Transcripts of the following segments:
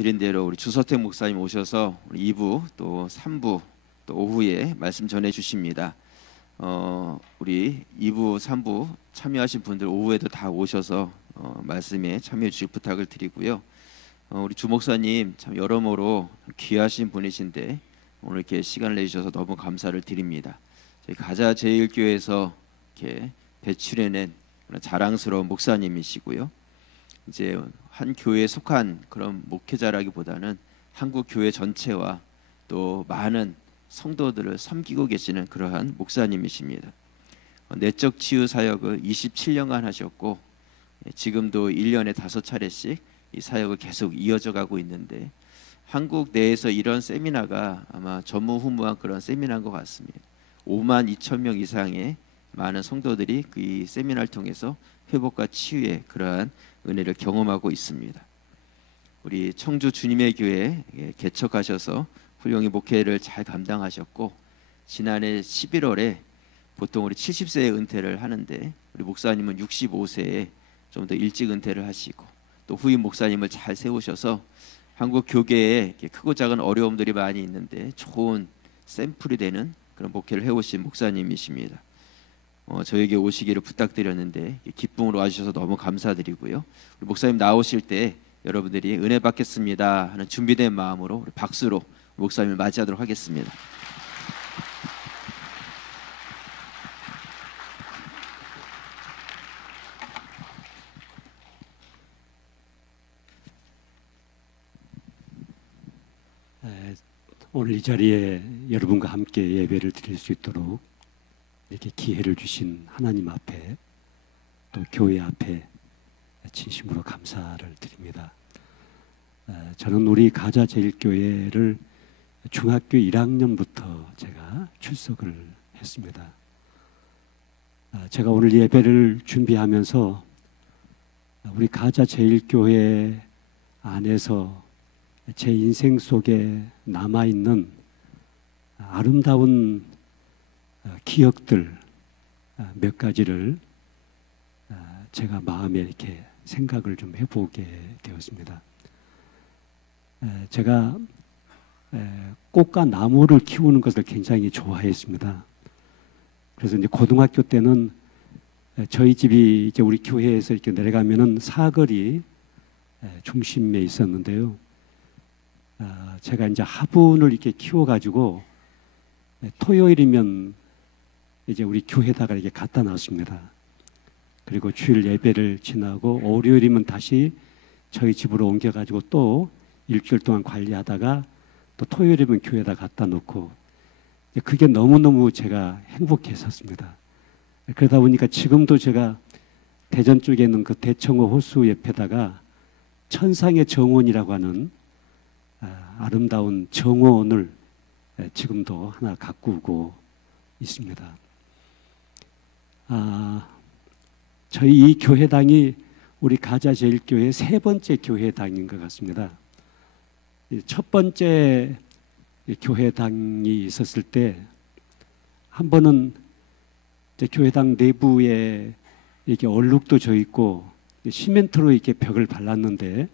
드린 대로 우리 주서택 목사님 오셔서 우리 2부 또 3부 또 오후에 말씀 전해 주십니다. 우리 2부, 3부 참여하신 분들 오후에도 다 오셔서 말씀에 참여해 주실 부탁을 드리고요. 우리 주 목사님 참 여러모로 귀하신 분이신데 오늘 이렇게 시간을 내주셔서 너무 감사를 드립니다. 저희 가자 제일교회에서 이렇게 배출해낸 그런 자랑스러운 목사님이시고요. 이제 한 교회에 속한 그런 목회자라기보다는 한국 교회 전체와 또 많은 성도들을 섬기고 계시는 그러한 목사님이십니다. 내적 치유 사역을 27년간 하셨고 지금도 1년에 5차례씩 이 사역을 계속 이어져 가고 있는데 한국 내에서 이런 세미나가 아마 전무후무한 그런 세미나인 것 같습니다. 5만 2천 명 이상의 많은 성도들이 이 세미나를 통해서 회복과 치유의 그러한 은혜를 경험하고 있습니다. 우리 청주 주님의 교회 개척하셔서 훌륭히 목회를 잘 감당하셨고 지난해 11월에 보통 우리 70세에 은퇴를 하는데 우리 목사님은 65세에 좀 더 일찍 은퇴를 하시고 또 후임 목사님을 잘 세우셔서 한국 교계에 크고 작은 어려움들이 많이 있는데 좋은 샘플이 되는 그런 목회를 해오신 목사님이십니다. 저에게 오시기를 부탁드렸는데 기쁨으로 와주셔서 너무 감사드리고요. 우리 목사님 나오실 때 여러분들이 은혜 받겠습니다 하는 준비된 마음으로 우리 박수로 목사님을 맞이하도록 하겠습니다. 오늘 이 자리에 여러분과 함께 예배를 드릴 수 있도록 이렇게 기회를 주신 하나님 앞에 또 교회 앞에 진심으로 감사를 드립니다. 저는 우리 가자 제일교회를 중학교 1학년부터 제가 출석을 했습니다. 제가 오늘 예배를 준비하면서 우리 가자 제일교회 안에서 제 인생 속에 남아있는 아름다운 기억들 몇 가지를 제가 마음에 이렇게 생각을 좀 해보게 되었습니다. 제가 꽃과 나무를 키우는 것을 굉장히 좋아했습니다. 그래서 이제 고등학교 때는 저희 집이 이제 우리 교회에서 이렇게 내려가면은 사거리 중심에 있었는데요. 제가 이제 화분을 이렇게 키워가지고 토요일이면 이제 우리 교회에다가 이렇게 갖다 놨습니다. 그리고 주일 예배를 지나고 월요일이면 다시 저희 집으로 옮겨가지고 또 일주일 동안 관리하다가 또 토요일이면 교회에다 갖다 놓고 그게 너무너무 제가 행복했었습니다. 그러다 보니까 지금도 제가 대전 쪽에 있는 그 대청호 호수 옆에다가 천상의 정원이라고 하는 아름다운 정원을 지금도 하나 가꾸고 있습니다. 저희 이 교회당이 우리 가자제일교회 세 번째 교회당인 것 같습니다. 첫 번째 교회당이 있었을 때 한 번은 교회당 내부에 이렇게 얼룩도 져 있고 시멘트로 이렇게 벽을 발랐는데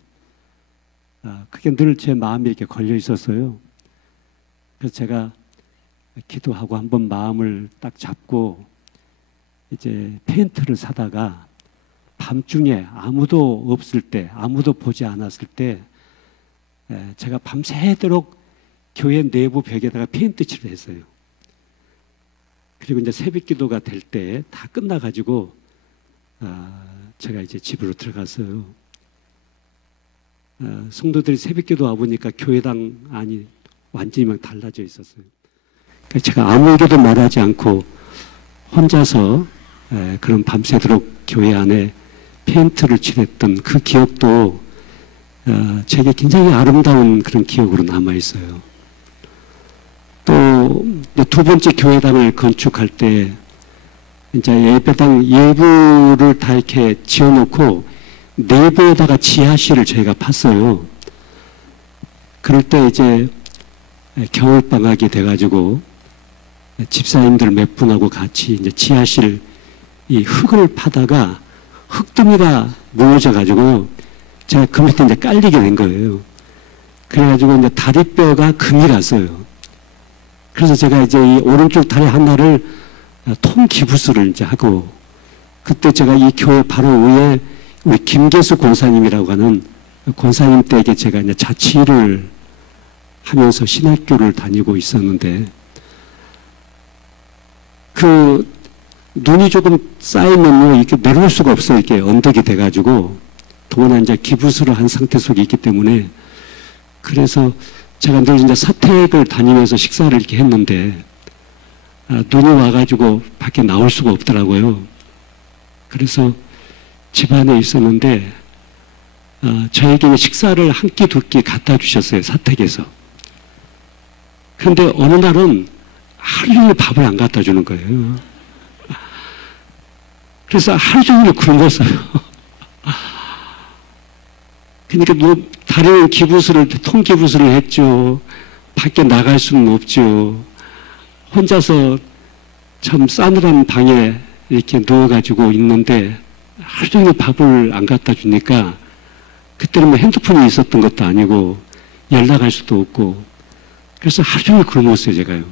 그게 늘 제 마음에 이렇게 걸려 있었어요. 그래서 제가 기도하고 한번 마음을 딱 잡고 이제 페인트를 사다가 밤중에 아무도 없을 때, 아무도 보지 않았을 때 제가 밤새도록 교회 내부 벽에다가 페인트 칠을 했어요. 그리고 이제 새벽 기도가 될 때 다 끝나가지고 제가 이제 집으로 들어갔어요. 성도들이 새벽 기도 와보니까 교회당 안이 완전히 막 달라져 있었어요. 그러니까 제가 아무에게도 말하지 않고 혼자서 그런 밤새도록 교회 안에 페인트를 칠했던 그 기억도 제게 굉장히 아름다운 그런 기억으로 남아있어요. 또 두 번째 교회당을 건축할 때 이제 예배당 예부를 다 이렇게 지어놓고 내부에다가 지하실을 저희가 팠어요. 그럴 때 이제 겨울방학이 돼가지고 집사님들 몇 분하고 같이 이제 지하실 이 흙을 파다가 흙더미가 무너져가지고 제가 그 밑에 이제 깔리게 된 거예요. 그래가지고 이제 다리뼈가 금이 갔어요. 그래서 제가 이제 이 오른쪽 다리 하나를 통기부스를 이제 하고, 그때 제가 이 교회 바로 위에 우리 김계수 권사님이라고 하는 권사님 댁에 제가 이제 자취를 하면서 신학교를 다니고 있었는데, 그 눈이 조금 쌓이면 이렇게 내려올 수가 없어요. 이렇게 언덕이 돼가지고 더구나 이제 기부스를 한 상태 속에 있기 때문에. 그래서 제가 늘 이제 사택을 다니면서 식사를 이렇게 했는데 눈이 와가지고 밖에 나올 수가 없더라고요. 그래서 집 안에 있었는데 저에게 식사를 한 끼 두 끼 갖다 주셨어요. 사택에서. 그런데 어느 날은 하루 종일 밥을 안 갖다 주는 거예요. 그래서 하루 종일 굶었어요. 그러니까 뭐 다른 기부스를 통기부스를 했죠. 밖에 나갈 수는 없죠. 혼자서 참 싸늘한 방에 이렇게 누워가지고 있는데 하루 종일 밥을 안 갖다 주니까, 그때는 뭐 핸드폰이 있었던 것도 아니고 연락할 수도 없고, 그래서 하루 종일 굶었어요. 제가요.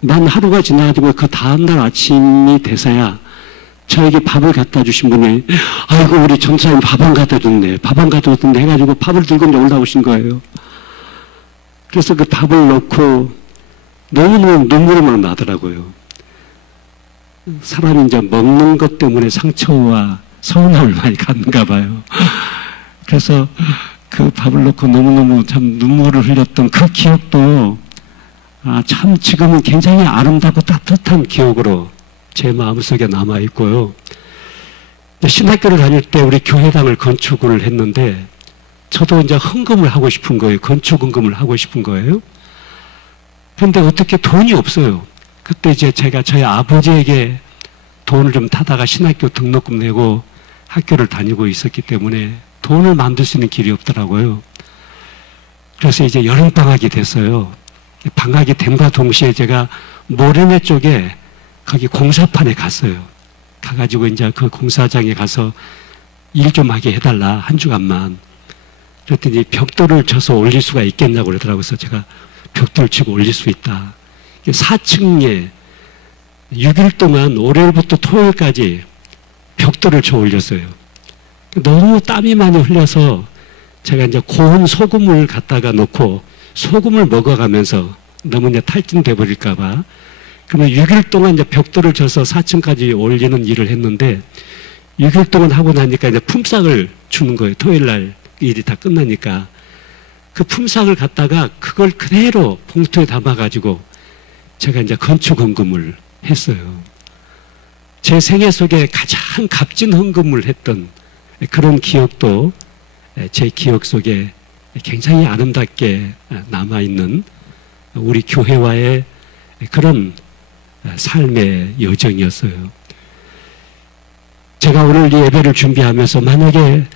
만 하루가 지나가지고 그 다음날 아침이 돼서야 저에게 밥을 갖다 주신 분이, 아이고 우리 전사님 밥 안 갖다 줬네, 밥 안 갖다 줬는데 해가지고 밥을 들고 이제 올라오신 거예요. 그래서 그 밥을 넣고 너무너무 눈물이 막 나더라고요. 사람이 이제 먹는 것 때문에 상처와 서운함을 많이 갖는가 봐요. 그래서 그 밥을 넣고 너무너무 참 눈물을 흘렸던 그 기억도 참 지금은 굉장히 아름답고 따뜻한 기억으로 제 마음속에 남아있고요. 신학교를 다닐 때 우리 교회당을 건축을 했는데 저도 이제 헌금을 하고 싶은 거예요. 건축 헌금을 하고 싶은 거예요. 그런데 어떻게 돈이 없어요. 그때 이제 제가 저희 아버지에게 돈을 좀 타다가 신학교 등록금 내고 학교를 다니고 있었기 때문에 돈을 만들 수 있는 길이 없더라고요. 그래서 이제 여름방학이 됐어요. 방학이 됨과 동시에 제가 모래내 쪽에 거기 공사판에 갔어요. 가가지고 이제 그 공사장에 가서 일 좀 하게 해달라, 한 주간만. 그랬더니 벽돌을 쳐서 올릴 수가 있겠냐고 그러더라고요. 그래서 제가 벽돌 치고 올릴 수 있다. 4층에 6일 동안 월요일부터 토요일까지 벽돌을 쳐 올렸어요. 너무 땀이 많이 흘려서 제가 이제 고운 소금을 갖다가 놓고 소금을 먹어가면서 너무 이제 탈진돼 버릴까봐, 그러면 6일 동안 이제 벽돌을 쳐서 4층까지 올리는 일을 했는데, 6일 동안 하고 나니까 이제 품삯을 주는 거예요. 토요일 날 일이 다 끝나니까. 그 품삯을 갖다가 그걸 그대로 봉투에 담아가지고 제가 이제 건축 헌금을 했어요. 제 생애 속에 가장 값진 헌금을 했던 그런 기억도 제 기억 속에 굉장히 아름답게 남아있는 우리 교회와의 그런 삶의 여정이었어요. 제가 오늘 이 예배를 준비하면서 만약에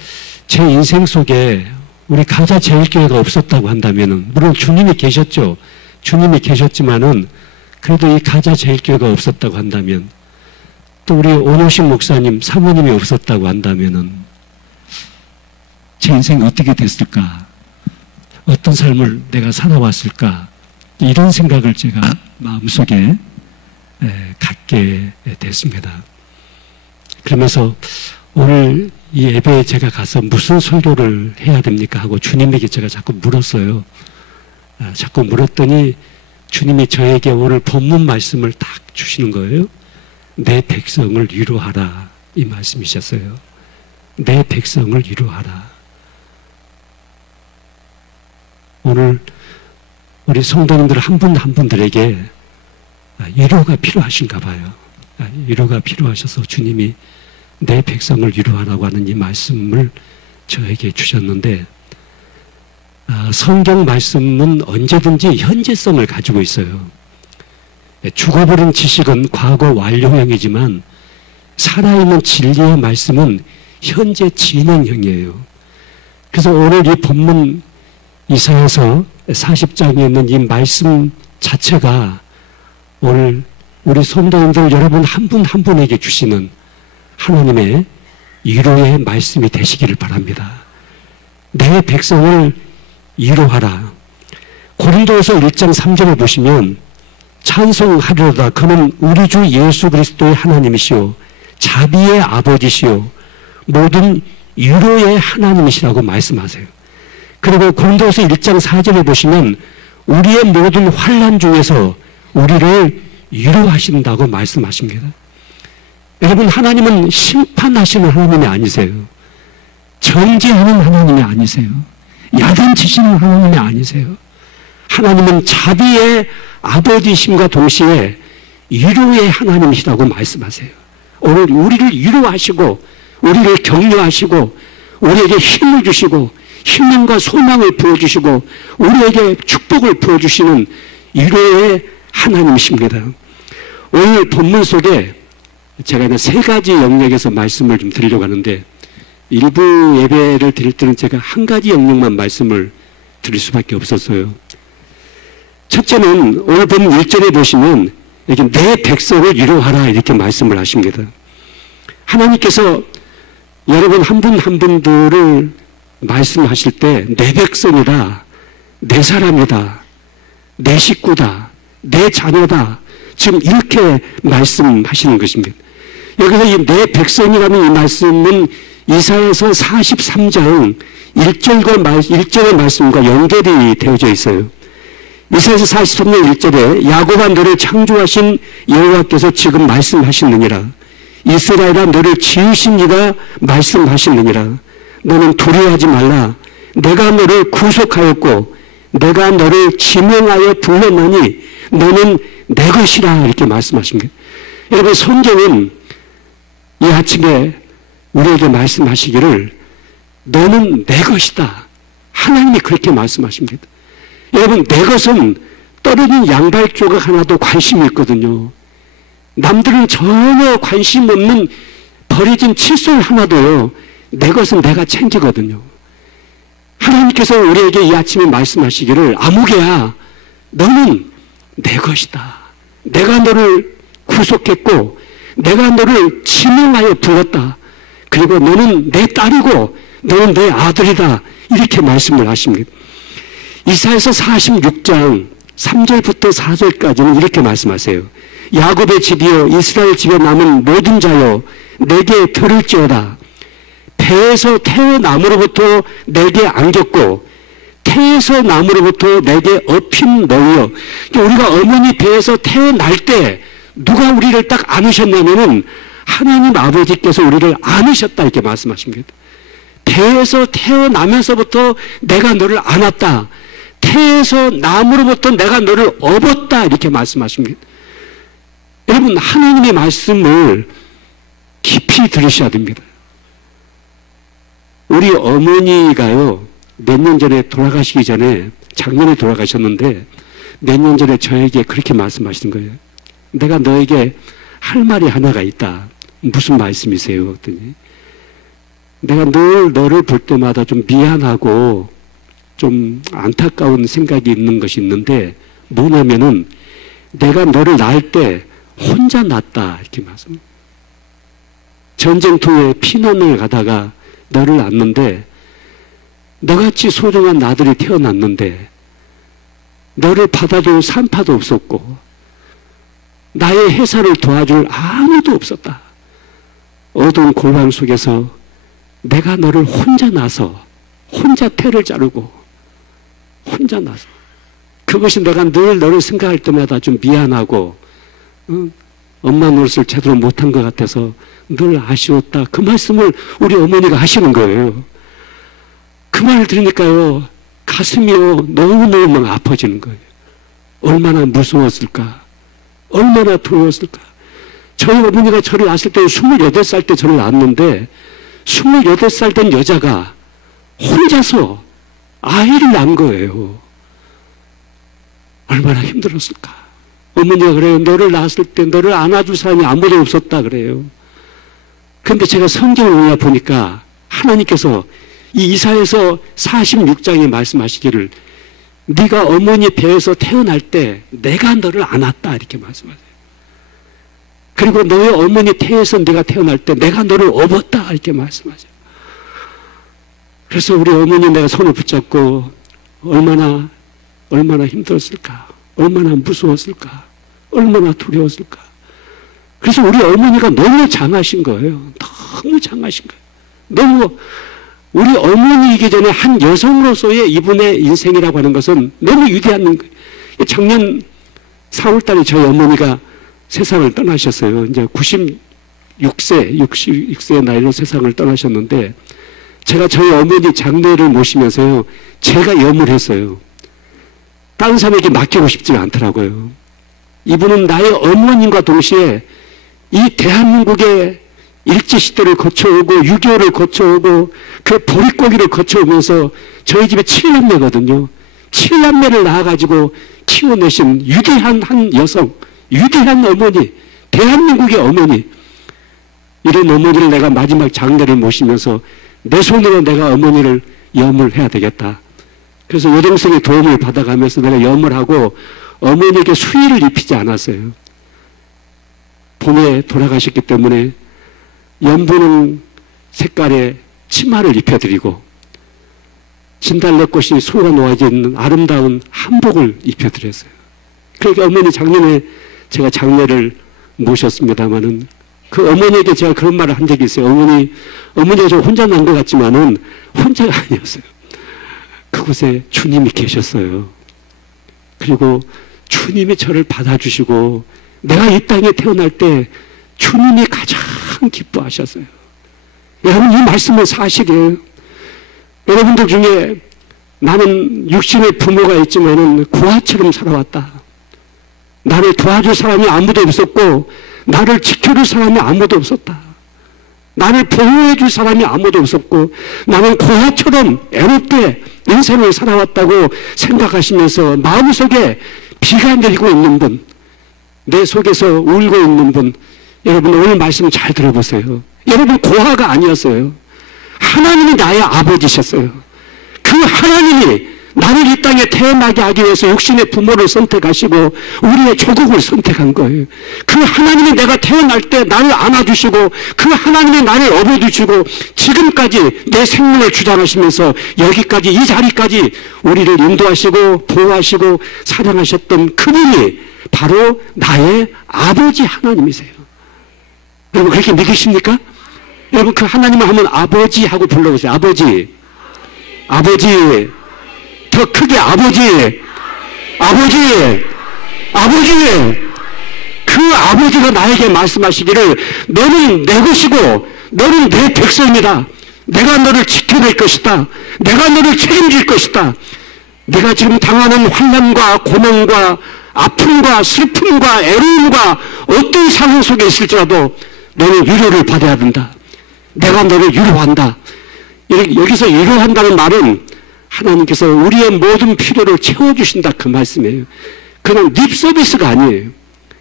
제 인생 속에 우리 가자 제일교회가 없었다고 한다면은, 물론 주님이 계셨죠. 주님이 계셨지만은 그래도 이 가자 제일교회가 없었다고 한다면, 또 우리 오노식 목사님, 사모님이 없었다고 한다면은 제 인생이 어떻게 됐을까? 어떤 삶을 내가 살아왔을까? 이런 생각을 제가 마음속에 갖게 됐습니다. 그러면서 오늘 이 예배에 제가 가서 무슨 설교를 해야 됩니까 하고 주님에게 제가 자꾸 물었어요. 자꾸 물었더니 주님이 저에게 오늘 본문 말씀을 딱 주시는 거예요. 내 백성을 위로하라, 이 말씀이셨어요. 내 백성을 위로하라. 오늘 우리 성도님들 한 분 한 분들에게 위로가 필요하신가 봐요. 위로가 필요하셔서 주님이 내 백성을 위로하라고 하는 이 말씀을 저에게 주셨는데, 성경 말씀은 언제든지 현재성을 가지고 있어요. 죽어버린 지식은 과거 완료형이지만 살아있는 진리의 말씀은 현재 진행형이에요. 그래서 오늘 이 본문 이사야서 40장에 있는 이 말씀 자체가 오늘 우리 성도님들 여러분 한 분 한 분에게 주시는 하나님의 위로의 말씀이 되시기를 바랍니다. 내 백성을 위로하라. 고린도서 1장 3절에 보시면 찬송하리로다. 그는 우리 주 예수 그리스도의 하나님이시오 자비의 아버지시오 모든 위로의 하나님이시라고 말씀하세요. 그리고 고린도서 1장 4절에 보시면 우리의 모든 환난 중에서 우리를 위로하신다고 말씀하십니다. 여러분, 하나님은 심판하시는 하나님이 아니세요. 정죄하는 하나님이 아니세요. 야단치시는 하나님이 아니세요. 하나님은 자비의 아버지심과 동시에 위로의 하나님이시라고 말씀하세요. 오늘 우리를 위로하시고 우리를 격려하시고 우리에게 힘을 주시고 희망과 소망을 부어주시고 우리에게 축복을 부어주시는 위로의 하나님이십니다. 오늘 본문 속에 제가 세 가지 영역에서 말씀을 좀 드리려고 하는데 일부 예배를 드릴 때는 제가 한 가지 영역만 말씀을 드릴 수밖에 없었어요. 첫째는 오늘 본문 1절에 보시면 이렇게 내 백성을 위로하라 이렇게 말씀을 하십니다. 하나님께서 여러분 한 분 한 분들을 말씀하실 때 내 백성이다, 내 사람이다, 내 식구다, 내 자녀다 지금 이렇게 말씀하시는 것입니다. 여기서 이 내 백성이라는 이 말씀은 이사야서 43장 1절의 말씀과 연결이 되어져 있어요. 이사야서 43장 1절에 야곱아 너를 창조하신 여호와께서 지금 말씀하시느니라. 이스라엘아 너를 지으신 이가 말씀하시느니라. 너는 두려워하지 말라. 내가 너를 구속하였고 내가 너를 지명하여 불렀나니 너는 내 것이라 이렇게 말씀하십니다. 여러분, 성경은 이 아침에 우리에게 말씀하시기를 너는 내 것이다. 하나님이 그렇게 말씀하십니다. 여러분, 내 것은 떨어진 양발 조각 하나도 관심이 있거든요. 남들은 전혀 관심 없는 버려진 칫솔 하나도요, 내 것은 내가 챙기거든요. 하나님께서 우리에게 이 아침에 말씀하시기를 아무개야 너는 내 것이다. 내가 너를 구속했고 내가 너를 지명하여 불렀다. 그리고 너는 내 딸이고 너는 내 아들이다. 이렇게 말씀을 하십니다. 이사야서 46장 3절부터 4절까지는 이렇게 말씀하세요. 야곱의 집이여 이스라엘 집에 남은 모든 자여 내게 들을지어다. 배에서 태어남으로부터 내게 안겼고 태에서 남으로부터 내게 업힌 너희여. 우리가 어머니 배에서 태어날 때 누가 우리를 딱 안으셨냐면은 하나님 아버지께서 우리를 안으셨다 이렇게 말씀하십니다. 배에서 태어나면서부터 내가 너를 안았다. 태에서 남으로부터 내가 너를 업었다 이렇게 말씀하십니다. 여러분, 하나님의 말씀을 깊이 들으셔야 됩니다. 우리 어머니가요, 몇 년 전에 돌아가시기 전에, 작년에 돌아가셨는데 몇 년 전에 저에게 그렇게 말씀하시는 거예요. 내가 너에게 할 말이 하나가 있다. 무슨 말씀이세요? 그랬더니 내가 늘 너를 볼 때마다 좀 미안하고 좀 안타까운 생각이 있는 것이 있는데 뭐냐면은 내가 너를 낳을 때 혼자 낳았다 이렇게 말씀. 전쟁터에 피난을 가다가 너를 낳았는데 너같이 소중한 아들이 태어났는데 너를 받아줄 산파도 없었고 나의 해사를 도와줄 아무도 없었다. 어두운 골방 속에서 내가 너를 혼자 낳아서 혼자 태를 자르고 혼자 낳아서 그것이 내가 늘 너를 생각할 때마다 좀 미안하고 엄마 노릇을 제대로 못한 것 같아서 늘 아쉬웠다. 그 말씀을 우리 어머니가 하시는 거예요. 그 말을 들으니까요 가슴이요 너무너무 아파지는 거예요. 얼마나 무서웠을까, 얼마나 두려웠을까. 저희 어머니가 저를 낳았을 때 28살 때 저를 낳았는데 28살 된 여자가 혼자서 아이를 낳은 거예요. 얼마나 힘들었을까. 어머니가 그래요. 너를 낳았을 때 너를 안아줄 사람이 아무도 없었다 그래요. 그런데 제가 성경을 보니까 하나님께서 이 이사야서 46장에 말씀하시기를 네가 어머니 배에서 태어날 때 내가 너를 안았다 이렇게 말씀하세요. 그리고 너의 어머니 태에서 네가 태어날 때 내가 너를 업었다 이렇게 말씀하세요. 그래서 우리 어머니 내가 손을 붙잡고 얼마나 힘들었을까, 얼마나 무서웠을까, 얼마나 두려웠을까. 그래서 우리 어머니가 너무 장하신 거예요. 너무 장하신 거예요. 너무, 우리 어머니이기 전에 한 여성으로서의 이분의 인생이라고 하는 것은 너무 위대한 거예요. 작년 4월 달에 저희 어머니가 세상을 떠나셨어요. 이제 66세의 나이로 세상을 떠나셨는데, 제가 저희 어머니 장례를 모시면서요, 제가 염을 했어요. 다른 사람에게 맡기고 싶지가 않더라고요. 이분은 나의 어머님과 동시에 이 대한민국의 일제시대를 거쳐오고 6.25를 거쳐오고 그 보릿고기를 거쳐오면서 저희 집에 7남매거든요. 7남매를 낳아가지고 키워내신 위대한 한 여성, 위대한 어머니, 대한민국의 어머니. 이런 어머니를 내가 마지막 장례를 모시면서 내 손으로 내가 어머니를 염을 해야 되겠다. 그래서 여동생의 도움을 받아가면서 내가 염을 하고 어머니에게 수의를 입히지 않았어요. 봄에 돌아가셨기 때문에 연분홍 색깔의 치마를 입혀드리고 진달래꽃이 솟아 놓아져 있는 아름다운 한복을 입혀드렸어요. 그러니까 어머니 작년에 제가 장례를 모셨습니다마는 그 어머니에게 제가 그런 말을 한 적이 있어요. 어머니가 좀 혼자 난 것 같지만은 혼자가 아니었어요. 그곳에 주님이 계셨어요. 그리고 주님이 저를 받아주시고 내가 이 땅에 태어날 때 주님이 가장 기뻐하셨어요. 여러분, 이 말씀은 사실이에요. 여러분들 중에 나는 육신의 부모가 있지만은 고아처럼 살아왔다. 나를 도와줄 사람이 아무도 없었고 나를 지켜줄 사람이 아무도 없었다. 나를 보호해줄 사람이 아무도 없었고 나는 고아처럼 애롭게 인생을 살아왔다고 생각하시면서 마음속에 비가 내리고 있는 분, 내 속에서 울고 있는 분, 여러분 오늘 말씀 잘 들어보세요. 여러분 고아가 아니었어요. 하나님이 나의 아버지셨어요. 그 하나님이 나를 이 땅에 태어나게 하기 위해서 육신의 부모를 선택하시고 우리의 조국을 선택한 거예요. 그 하나님이 내가 태어날 때 나를 안아주시고 그 하나님이 나를 업어주시고 지금까지 내 생명을 주장하시면서 여기까지 이 자리까지 우리를 인도하시고 보호하시고 사랑하셨던 그분이 바로 나의 아버지 하나님이세요. 여러분 그렇게 믿으십니까? 여러분 그 하나님을 한번 아버지 하고 불러보세요. 아버지. 아버지. 더 크게 아버지. 아버지. 아버지. 그 아버지가 나에게 말씀하시기를 너는 내 것이고 너는 내 백성이다. 내가 너를 지켜낼 것이다. 내가 너를 책임질 것이다. 내가 지금 당하는 환난과 고난과 아픔과 슬픔과 애로움과 어떤 상황 속에 있을지라도 너는 위로를 받아야 된다. 내가 너를 위로한다. 여기서 위로한다는 말은 하나님께서 우리의 모든 필요를 채워주신다 그 말씀이에요. 그냥 립 서비스가 아니에요.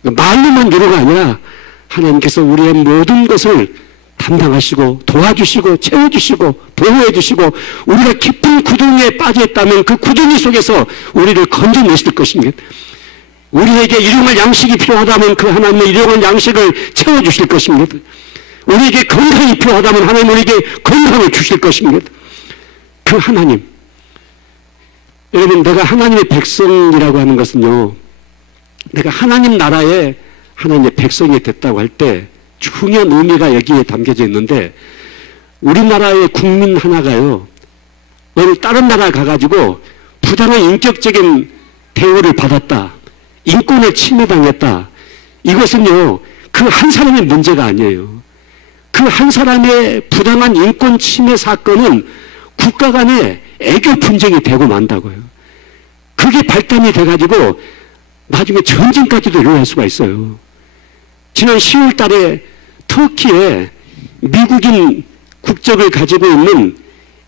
말로만 위로가 아니라 하나님께서 우리의 모든 것을 담당하시고 도와주시고 채워주시고 보호해주시고 우리가 깊은 구덩이에 빠져있다면 그 구덩이 속에서 우리를 건져내실 것입니다. 우리에게 일용할 양식이 필요하다면 그 하나님의 일용할 양식을 채워주실 것입니다. 우리에게 건강이 필요하다면 하나님 우리에게 건강을 주실 것입니다. 그 하나님. 여러분 내가 하나님의 백성이라고 하는 것은요, 내가 하나님 나라에 하나님의 백성이 됐다고 할 때 중요한 의미가 여기에 담겨져 있는데, 우리나라의 국민 하나가요 어느 다른 나라 가가지고 부당한 인격적인 대우를 받았다, 인권을 침해당했다, 이것은요 그 한 사람의 문제가 아니에요. 그 한 사람의 부당한 인권 침해 사건은 국가 간에 애교 분쟁이 되고 만다고요. 그게 발단이 돼가지고 나중에 전쟁까지도 일어날 수가 있어요. 지난 10월 달에 터키에 미국인 국적을 가지고 있는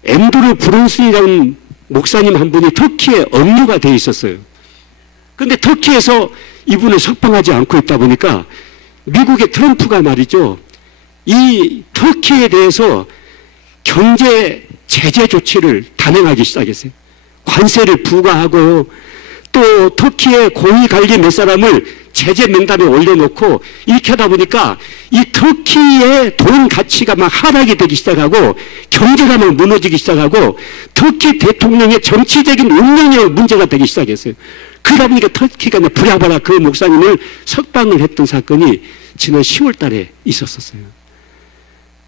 엠드루 브론슨이라는 목사님 한 분이 터키에 억류가 돼 있었어요. 그런데 터키에서 이분을 석방하지 않고 있다 보니까 미국의 트럼프가 말이죠, 이 터키에 대해서 경제 제재 조치를 단행하기 시작했어요. 관세를 부과하고 또 터키의 고위 관리 몇 사람을 제재 명단에 올려놓고 이렇게 하다 보니까 이 터키의 돈 가치가 막 하락이 되기 시작하고 경제가 막 무너지기 시작하고 터키 대통령의 정치적인 운명이 문제가 되기 시작했어요. 그러다 보니까 터키가 부랴부랴 그 목사님을 석방을 했던 사건이 지난 10월 달에 있었어요.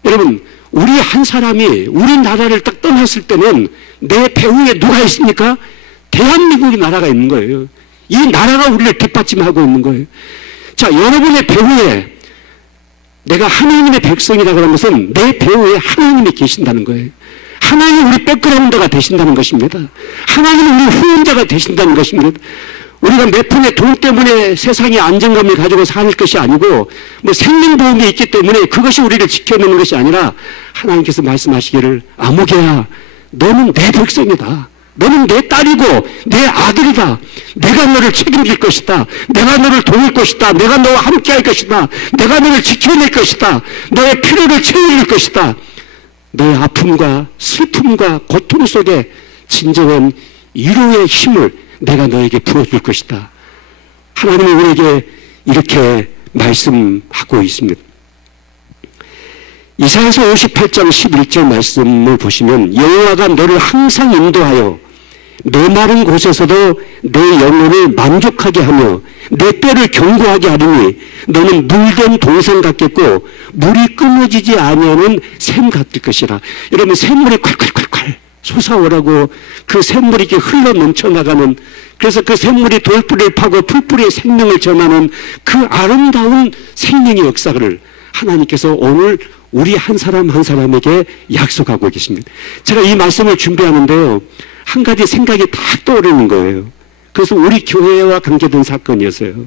여러분, 우리 한 사람이 우리나라를 딱 떠났을 때는 내 배후에 누가 있습니까? 대한민국의 나라가 있는 거예요. 이 나라가 우리를 뒷받침하고 있는 거예요. 자, 여러분의 배후에 내가 하나님의 백성이라고 하는 것은 내 배후에 하나님이 계신다는 거예요. 하나님이 우리 백그라운드가 되신다는 것입니다. 하나님은 우리 후원자가 되신다는 것입니다. 우리가 몇 푼의 돈 때문에 세상의 안정감을 가지고 살 것이 아니고 뭐 생명보험이 있기 때문에 그것이 우리를 지켜내는 것이 아니라 하나님께서 말씀하시기를 아무개야 너는 내 백성이다. 너는 내 딸이고 내 아들이다. 내가 너를 책임질 것이다. 내가 너를 도울 것이다. 내가 너와 함께할 것이다. 내가 너를 지켜낼 것이다. 너의 필요를 채워줄 것이다. 너의 아픔과 슬픔과 고통 속에 진정한 위로의 힘을 내가 너에게 부어줄 것이다. 하나님이 우리에게 이렇게 말씀하고 있습니다. 이사야서 58장 11절 말씀을 보시면 여호와가 너를 항상 인도하여 메마른 곳에서도 내 영혼을 만족하게 하며 내 뼈를 견고하게 하리니 너는 물된 동산 같겠고 물이 끊어지지 아니하는 샘 같을 것이라. 여러분, 샘물이 콸콸콸콸 솟아오라고 그 샘물이 이렇게 흘러 넘쳐나가는, 그래서 그 샘물이 돌뿌리를 파고 풀뿌리의 생명을 전하는 그 아름다운 생명의 역사를 하나님께서 오늘 우리 한 사람 한 사람에게 약속하고 계십니다. 제가 이 말씀을 준비하는데요, 한 가지 생각이 딱 떠오르는 거예요. 그래서 우리 교회와 관계된 사건이었어요.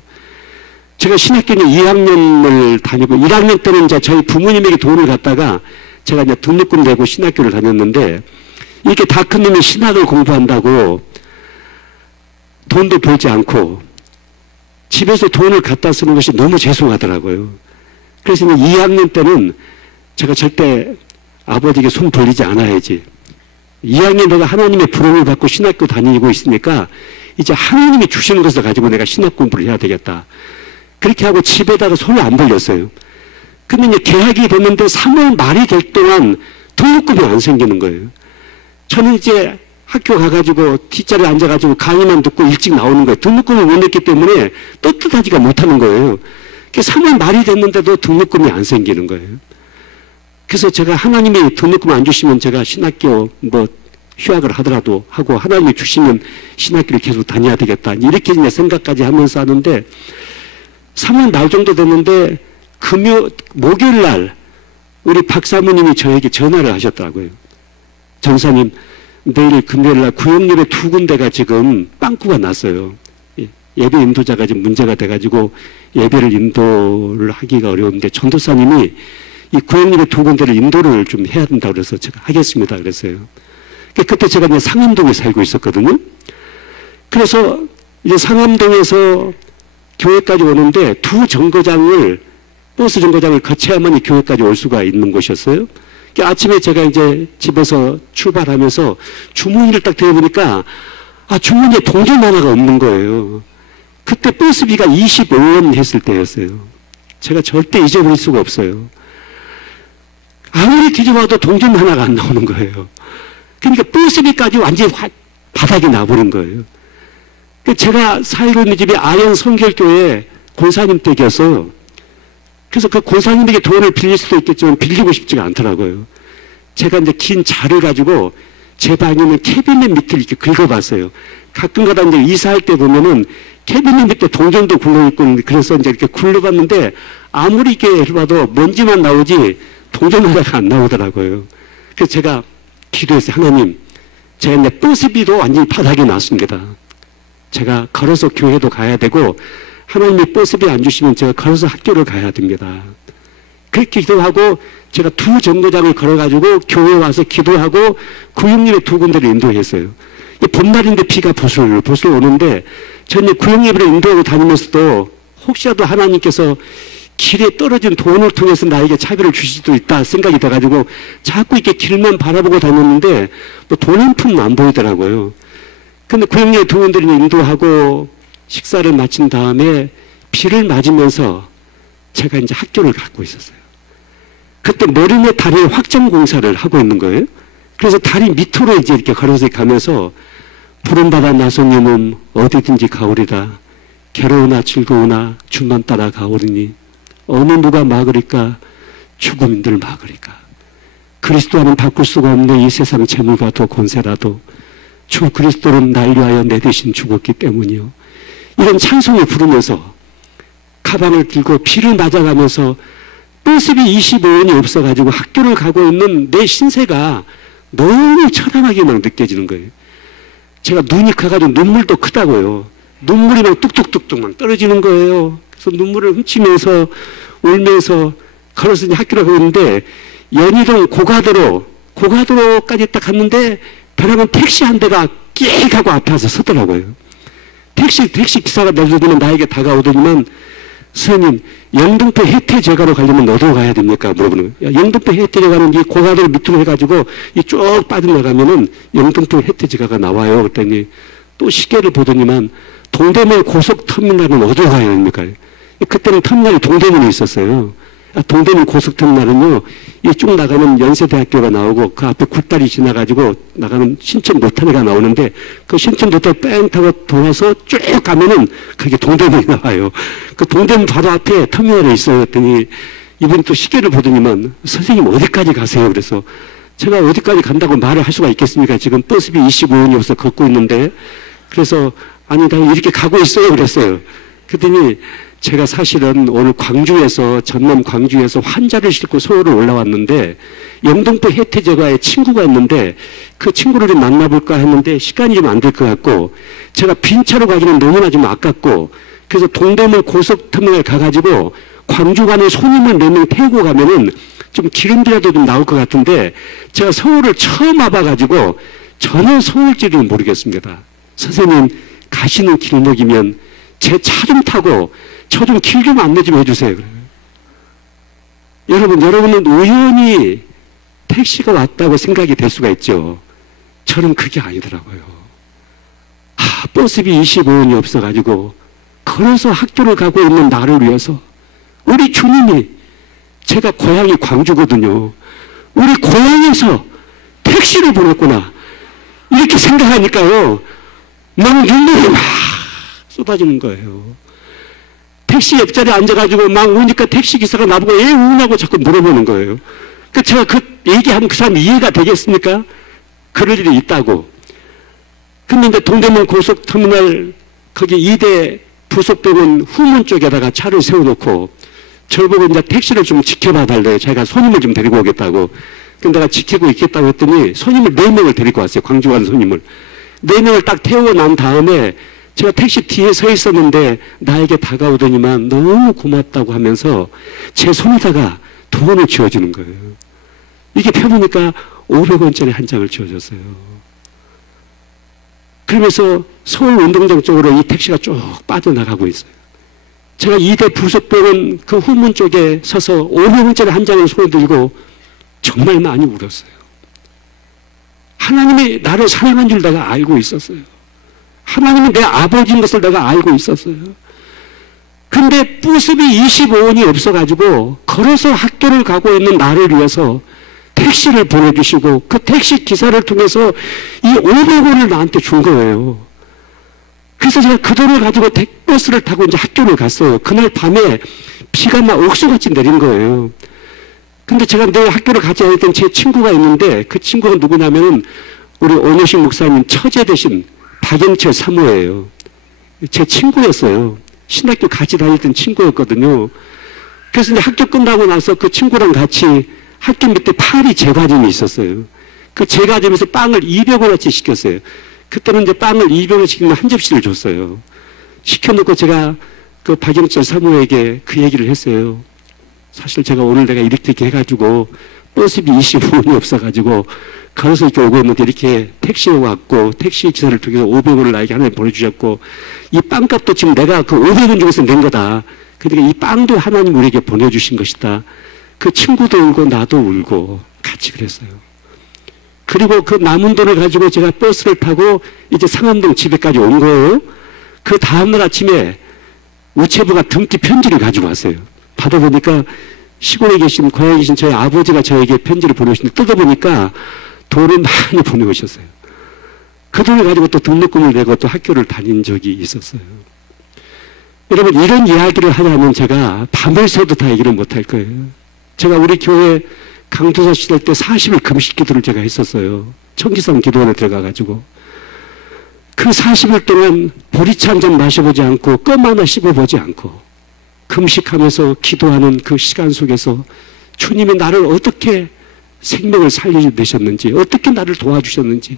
제가 신학교는 2학년을 다니고 1학년 때는 이제 저희 부모님에게 돈을 갖다가 제가 이제 등록금 내고 신학교를 다녔는데, 이렇게 다 큰 놈이 신학을 공부한다고 돈도 벌지 않고 집에서 돈을 갖다 쓰는 것이 너무 죄송하더라고요. 그래서 2학년 때는 제가 절대 아버지에게 손 벌리지 않아야지. 2학년 내가 하나님의 부름을 받고 신학교 다니고 있으니까 이제 하나님이 주시는 것을 가지고 내가 신학 공부를 해야 되겠다. 그렇게 하고 집에다가 손을 안 벌렸어요. 근데 이제 개학이 됐는데 3월 말이 될 동안 등록금이 안 생기는 거예요. 저는 이제 학교 가가지고 뒷자리에 앉아가지고 강의만 듣고 일찍 나오는 거예요. 등록금을 못 냈기 때문에 떳떳하지가 못하는 거예요. 3월 말이 됐는데도 등록금이 안 생기는 거예요. 그래서 제가 하나님이 등록금 안 주시면 제가 신학교 뭐 휴학을 하더라도 하고 하나님이 주시면 신학교를 계속 다녀야 되겠다. 이렇게 이제 생각까지 하면서 하는데 3월 말 정도 됐는데 목요일 날 우리 박사모님이 저에게 전화를 하셨더라고요. 전사님, 내일 금요일 날 구역예배 2군데가 지금 빵꾸가 났어요. 예배 인도자가 지금 문제가 돼가지고 예배를 인도를 하기가 어려운데 전도사님이 이 구역예배 2군데를 인도를 좀 해야 된다고 그래서 제가 하겠습니다 그랬어요. 그때 제가 이제 상암동에 살고 있었거든요. 그래서 이제 상암동에서 교회까지 오는데 버스 정거장을 거쳐야만 이 교회까지 올 수가 있는 곳이었어요. 아침에 제가 이제 집에서 출발하면서 주머니를 딱 들어보니까 주머니에 동전 하나가 없는 거예요. 그때 버스비가 25원 했을 때였어요. 제가 절대 잊어버릴 수가 없어요. 아무리 뒤져봐도 동전 하나가 안 나오는 거예요. 그러니까 버스비까지 완전히 바닥이 나버린 거예요. 제가 살고 있는 집이 아현 성결교회 권사님 댁이어서 그래서 그 권사님에게 돈을 빌릴 수도 있겠지만 빌리고 싶지가 않더라고요. 제가 이제 긴 자를 가지고 제 방에 있는 캐비넷 밑을 이렇게 긁어봤어요. 가끔가다 이제 이사할 때 보면은 캐비넷 밑에 동전도 굴러있고 그래서 이제 이렇게 굴러봤는데 아무리 이렇게 해봐도 먼지만 나오지 동전 하나가 안 나오더라고요. 그래서 제가 기도했어요. 하나님, 제가 이제 버스비도 완전히 바닥이 났습니다. 제가 걸어서 교회도 가야 되고 하나님이 버스비 안 주시면 제가 걸어서 학교를 가야 됩니다. 그렇게 기도하고 제가 2 정거장을 걸어가지고 교회에 와서 기도하고 구역예배 2군데를 인도했어요. 봄날인데 비가 보슬보슬 오는데 저는 구역예배를 인도하고 다니면서도 혹시라도 하나님께서 길에 떨어진 돈을 통해서 나에게 차별을 주실 수도 있다 생각이 돼가지고 자꾸 이렇게 길만 바라보고 다녔는데 뭐 돈 한 푼 안 보이더라고요. 근데 구역예배 2군데를 인도하고 식사를 마친 다음에 비를 맞으면서 제가 이제 학교를 갖고 있었어요. 그때 머리내 다리 확장 공사를 하고 있는 거예요. 그래서 다리 밑으로 이제 이렇게 걸어서 가면서 푸른바다 나소님은 어디든지 가오리라. 괴로우나 즐거우나 주만 따라 가오리니 어느 누가 막으리까 죽음인들 막으리까. 그리스도와는 바꿀 수가 없는 이 세상 재물과 더 권세라도 주 그리스도는 날 위하여 내 대신 죽었기 때문이요. 이런 찬송을 부르면서 가방을 들고 비를 맞아가면서 버스비 25원이 없어가지고 학교를 가고 있는 내 신세가 너무 처량하게 막 느껴지는 거예요. 제가 눈이 커가지고 눈물도 크다고요. 눈물이 막 뚝뚝뚝뚝 막 떨어지는 거예요. 그래서 눈물을 훔치면서 울면서 걸어서 이제 학교를 가고 있는데 연희동 고가도로까지 딱 갔는데 벼랑은 택시 한 대가 끼익 하고 앞에 와서 서더라고요. 택시 기사가 내려주면 나에게 다가오더니만 선생님, 영등포 혜태제가로 가려면 어디로 가야 됩니까? 물어보는 거예요. 영등포 혜태제가는 이 고가도로 밑으로 해가지고 이 쭉 빠져나가면은 영등포 혜태제가가 나와요. 그랬더니 또 시계를 보더니만 동대문 고속터미널은 어디로 가야 됩니까? 그때는 터미널이 동대문에 있었어요. 동대문 고속터미널은요, 이 쭉 나가면 연세대학교가 나오고 그 앞에 굴다리 지나가지고 나가는 신천 노타리가 나오는데 그 신천 노타리 뺑 타고 돌아서 쭉 가면은 그게 동대문이 나와요. 그 동대문 바로 앞에 터미널에 있어요. 그랬더니 이분이 또 시계를 보더니만 선생님 어디까지 가세요? 그래서 제가 어디까지 간다고 말을 할 수가 있겠습니까? 지금 버스비 25원이 없어 걷고 있는데. 그래서 아니 나 이렇게 가고 있어요. 그랬어요. 그랬더니 제가 사실은 오늘 전남 광주에서 환자를 싣고 서울을 올라왔는데 영등포 혜태제가에 친구가 있는데 그 친구를 좀 만나볼까 했는데 시간이 좀 안 될 것 같고 제가 빈 차로 가기는 너무나 좀 아깝고 그래서 동대문 고속터미널 가가지고 광주 가는 손님을 몇 명 태우고 가면은 좀 기름비라도 좀 나올 것 같은데 제가 서울을 처음 와봐가지고 전혀 서울지를 모르겠습니다. 선생님 가시는 길목이면 제 차 좀 타고 저 좀 길 좀 안내 좀 해주세요. 여러분은 우연히 택시가 왔다고 생각이 될 수가 있죠. 저는 그게 아니더라고요. 버스비 25원이 없어가지고 걸어서 학교를 가고 있는 나를 위해서 우리 주님이, 제가 고향이 광주거든요. 우리 고향에서 택시를 보냈구나. 이렇게 생각하니까요. 막 눈물이 막 쏟아지는 거예요. 택시 옆자리에 앉아가지고 막 우니까 택시기사가 나보고 왜 우냐고 자꾸 물어보는 거예요. 그러니까 제가 그 얘기하면 그 사람이 이해가 되겠습니까? 그럴 일이 있다고. 근데 이제 동대문 고속터미널 거기 2대 부속병원 후문 쪽에다가 차를 세워놓고 저를 보고 이제 택시를 좀 지켜봐 달래요. 자기가 손님을 좀 데리고 오겠다고. 근데 내가 지키고 있겠다고 했더니 손님을 4명을 데리고 왔어요. 광주 간 손님을. 4명을 딱 태우고 난 다음에 제가 택시 뒤에 서 있었는데 나에게 다가오더니만 너무 고맙다고 하면서 제 손에다가 돈을 쥐어주는 거예요. 이게 펴보니까 500원짜리 한 장을 쥐어줬어요. 그러면서 서울 운동장 쪽으로 이 택시가 쭉 빠져나가고 있어요. 제가 2대 부속병원 그 후문 쪽에 서서 500원짜리 한 장을 손에 들고 정말 많이 울었어요. 하나님이 나를 사랑한 줄 내가 알고 있었어요. 하나님이 내 아버지인 것을 내가 알고 있었어요. 근데 버스비 25원이 없어가지고 걸어서 학교를 가고 있는 나를 위해서 택시를 보내주시고 그 택시 기사를 통해서 이 500원을 나한테 준 거예요. 그래서 제가 그 돈을 가지고 버스를 타고 이제 학교를 갔어요. 그날 밤에 비가 막 옥수같이 내린 거예요. 근데 제가 내 학교를 같이 다녔던 제 친구가 있는데 그 친구가 누구냐면은 우리 오노식 목사님 처제 되신 박영철 사모예요. 제 친구였어요. 신학교 같이 다녔던 친구였거든요. 그래서 이제 학교 끝나고 나서 그 친구랑 같이 학교 밑에 파리 제과점이 있었어요. 그 제과점에서 빵을 200원어치 시켰어요. 그때는 이제 빵을 200원 시키면 한 접시를 줬어요. 시켜놓고 제가 그 박영철 사모에게 그 얘기를 했어요. 사실 제가 오늘 내가 이렇게 해가지고 버스비 25원이 없어가지고 걸어서 이렇게 오고 있는데 이렇게 택시에 왔고 택시 기사를 통해서 500원을 나에게 하나님 보내주셨고 이 빵값도 지금 내가 그 500원 중에서 낸 거다. 그러니까 이 빵도 하나님 우리에게 보내주신 것이다. 그 친구도 울고 나도 울고 같이 그랬어요. 그리고 그 남은 돈을 가지고 제가 버스를 타고 이제 상암동 집에까지 온 거예요. 그 다음날 아침에 우체부가 등기 편지를 가지고 왔어요. 받아보니까 시골에 계신, 고향에 계신 저희 아버지가 저에게 편지를 보내오시는데 뜯어보니까 돈을 많이 보내오셨어요. 그 돈을 가지고 또 등록금을 내고 또 학교를 다닌 적이 있었어요. 여러분, 이런 이야기를 하려면 제가 밤을 새도 다 얘기를 못할 거예요. 제가 우리 교회 강도사 시절 때 40일 금식 기도를 제가 했었어요. 청기성 기도원에 들어가가지고. 그 40일 동안 보리차 한 잔 마셔보지 않고 껌 하나 씹어보지 않고 금식하면서 기도하는 그 시간 속에서 주님이 나를 어떻게 생명을 살려내셨는지, 어떻게 나를 도와주셨는지,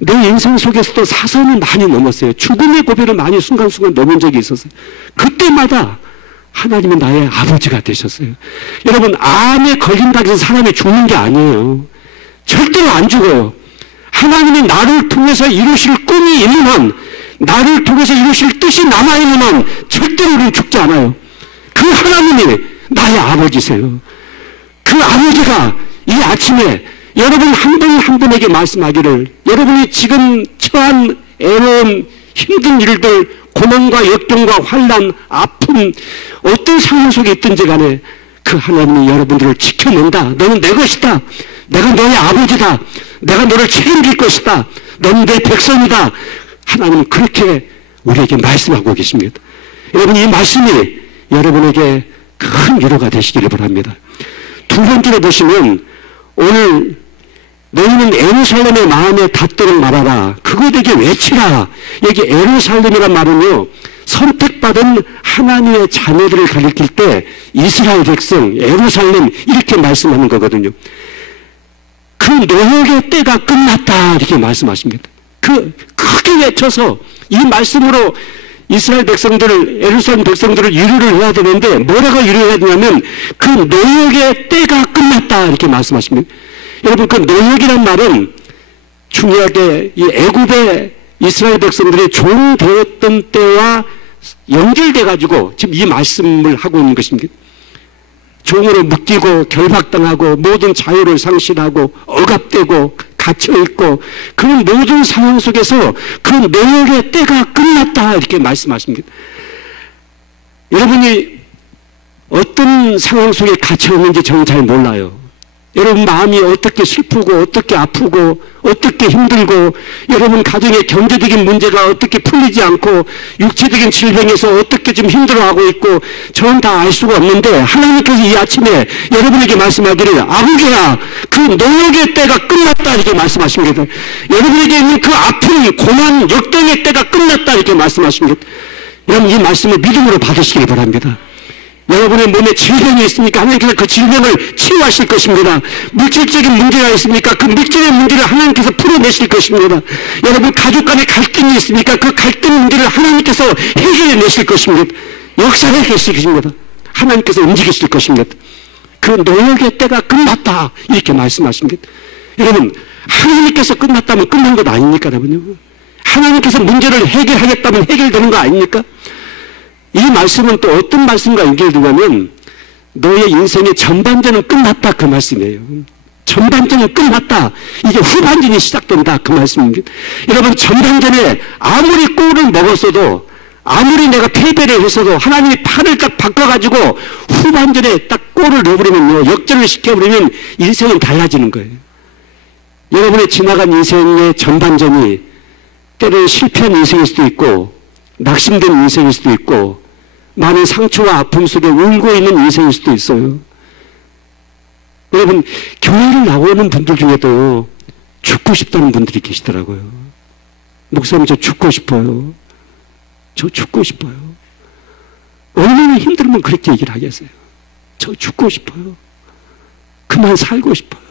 내 인생 속에서도 사선을 많이 넘었어요. 죽음의 고비를 많이 순간순간 넘은 적이 있었어요. 그때마다 하나님은 나의 아버지가 되셨어요. 여러분, 암에 걸린다고 해서 사람이 죽는 게 아니에요. 절대로 안 죽어요. 하나님이 나를 통해서 이루실 꿈이 있는 한, 나를 통해서 이루실 뜻이 남아있는 한 절대로 우리는 죽지 않아요. 그 하나님이 나의 아버지세요. 그 아버지가 이 아침에 여러분 한 분 한 분에게 말씀하기를, 여러분이 지금 처한 애로운 힘든 일들, 고난과 역경과 환난, 아픔, 어떤 상황 속에 있든지 간에 그 하나님이 여러분들을 지켜낸다. 너는 내 것이다. 내가 너의 아버지다. 내가 너를 책임질 것이다. 너는 내 백성이다. 하나님은 그렇게 우리에게 말씀하고 계십니다. 여러분, 이 말씀이 여러분에게 큰 위로가 되시기를 바랍니다. 두 번째로 보시면, 오늘 너희는 예루살렘의 마음에 닿도록 말하라. 그것에게 외치라. 여기 예루살렘이란 말은요, 선택받은 하나님의 자녀들을 가리킬 때 이스라엘 백성, 예루살렘 이렇게 말씀하는 거거든요. 그 노역의 때가 끝났다 이렇게 말씀하십니다. 그 크게 외쳐서 이 말씀으로 이스라엘 백성들을, 예루살렘 백성들을 위로를 해야 되는데 뭐라고 위로해야 되냐면 그 노역의 때가 끝났다 이렇게 말씀하십니다. 여러분, 그 노역이란 말은 중요하게 이 애굽의 이스라엘 백성들이 종 되었던 때와 연결돼 가지고 지금 이 말씀을 하고 있는 것입니다. 종으로 묶이고 결박당하고 모든 자유를 상실하고 억압되고 갇혀있고 그런 모든 상황 속에서 그 노역의 때가 끝났다 이렇게 말씀하십니다. 여러분이 어떤 상황 속에 갇혀있는지 저는 잘 몰라요. 여러분 마음이 어떻게 슬프고 어떻게 아프고 어떻게 힘들고 여러분 가정의 경제적인 문제가 어떻게 풀리지 않고 육체적인 질병에서 어떻게 좀 힘들어하고 있고 저는 다 알 수가 없는데 하나님께서 이 아침에 여러분에게 말씀하기를 아버지야 그 노역의 때가 끝났다 이렇게 말씀하십니다. 여러분에게 있는 그 아픔 고난 역경의 때가 끝났다 이렇게 말씀하십니다. 여러분 이 말씀을 믿음으로 받으시기 바랍니다. 여러분의 몸에 질병이 있습니까? 하나님께서 그 질병을 치유하실 것입니다. 물질적인 문제가 있습니까? 그 물질의 문제를 하나님께서 풀어내실 것입니다. 여러분 가족 간에 갈등이 있습니까? 그 갈등 문제를 하나님께서 해결해내실 것입니다. 역사를 계실 것입니다. 하나님께서 움직이실 것입니다. 그 노역의 때가 끝났다 이렇게 말씀하십니다. 여러분 하나님께서 끝났다면 끝난 것 아닙니까? 여러분요? 하나님께서 문제를 해결하겠다면 해결되는 거 아닙니까? 이 말씀은 또 어떤 말씀과 연결되냐면 너의 인생의 전반전은 끝났다 그 말씀이에요. 전반전은 끝났다. 이제 후반전이 시작된다 그 말씀입니다. 여러분 전반전에 아무리 꼴을 먹었어도 아무리 내가 패배를 했어도 하나님이 판을 딱 바꿔가지고 후반전에 딱 꼴을 넣어버리면요 역전을 시켜버리면 인생은 달라지는 거예요. 여러분의 지나간 인생의 전반전이 때로는 실패한 인생일 수도 있고 낙심된 인생일 수도 있고 많은 상처와 아픔 속에 울고 있는 인생일 수도 있어요. 여러분 교회를 나오는 분들 중에도 죽고 싶다는 분들이 계시더라고요. 목사님 저 죽고 싶어요. 저 죽고 싶어요. 얼마나 힘들면 그렇게 얘기를 하겠어요. 저 죽고 싶어요. 그만 살고 싶어요.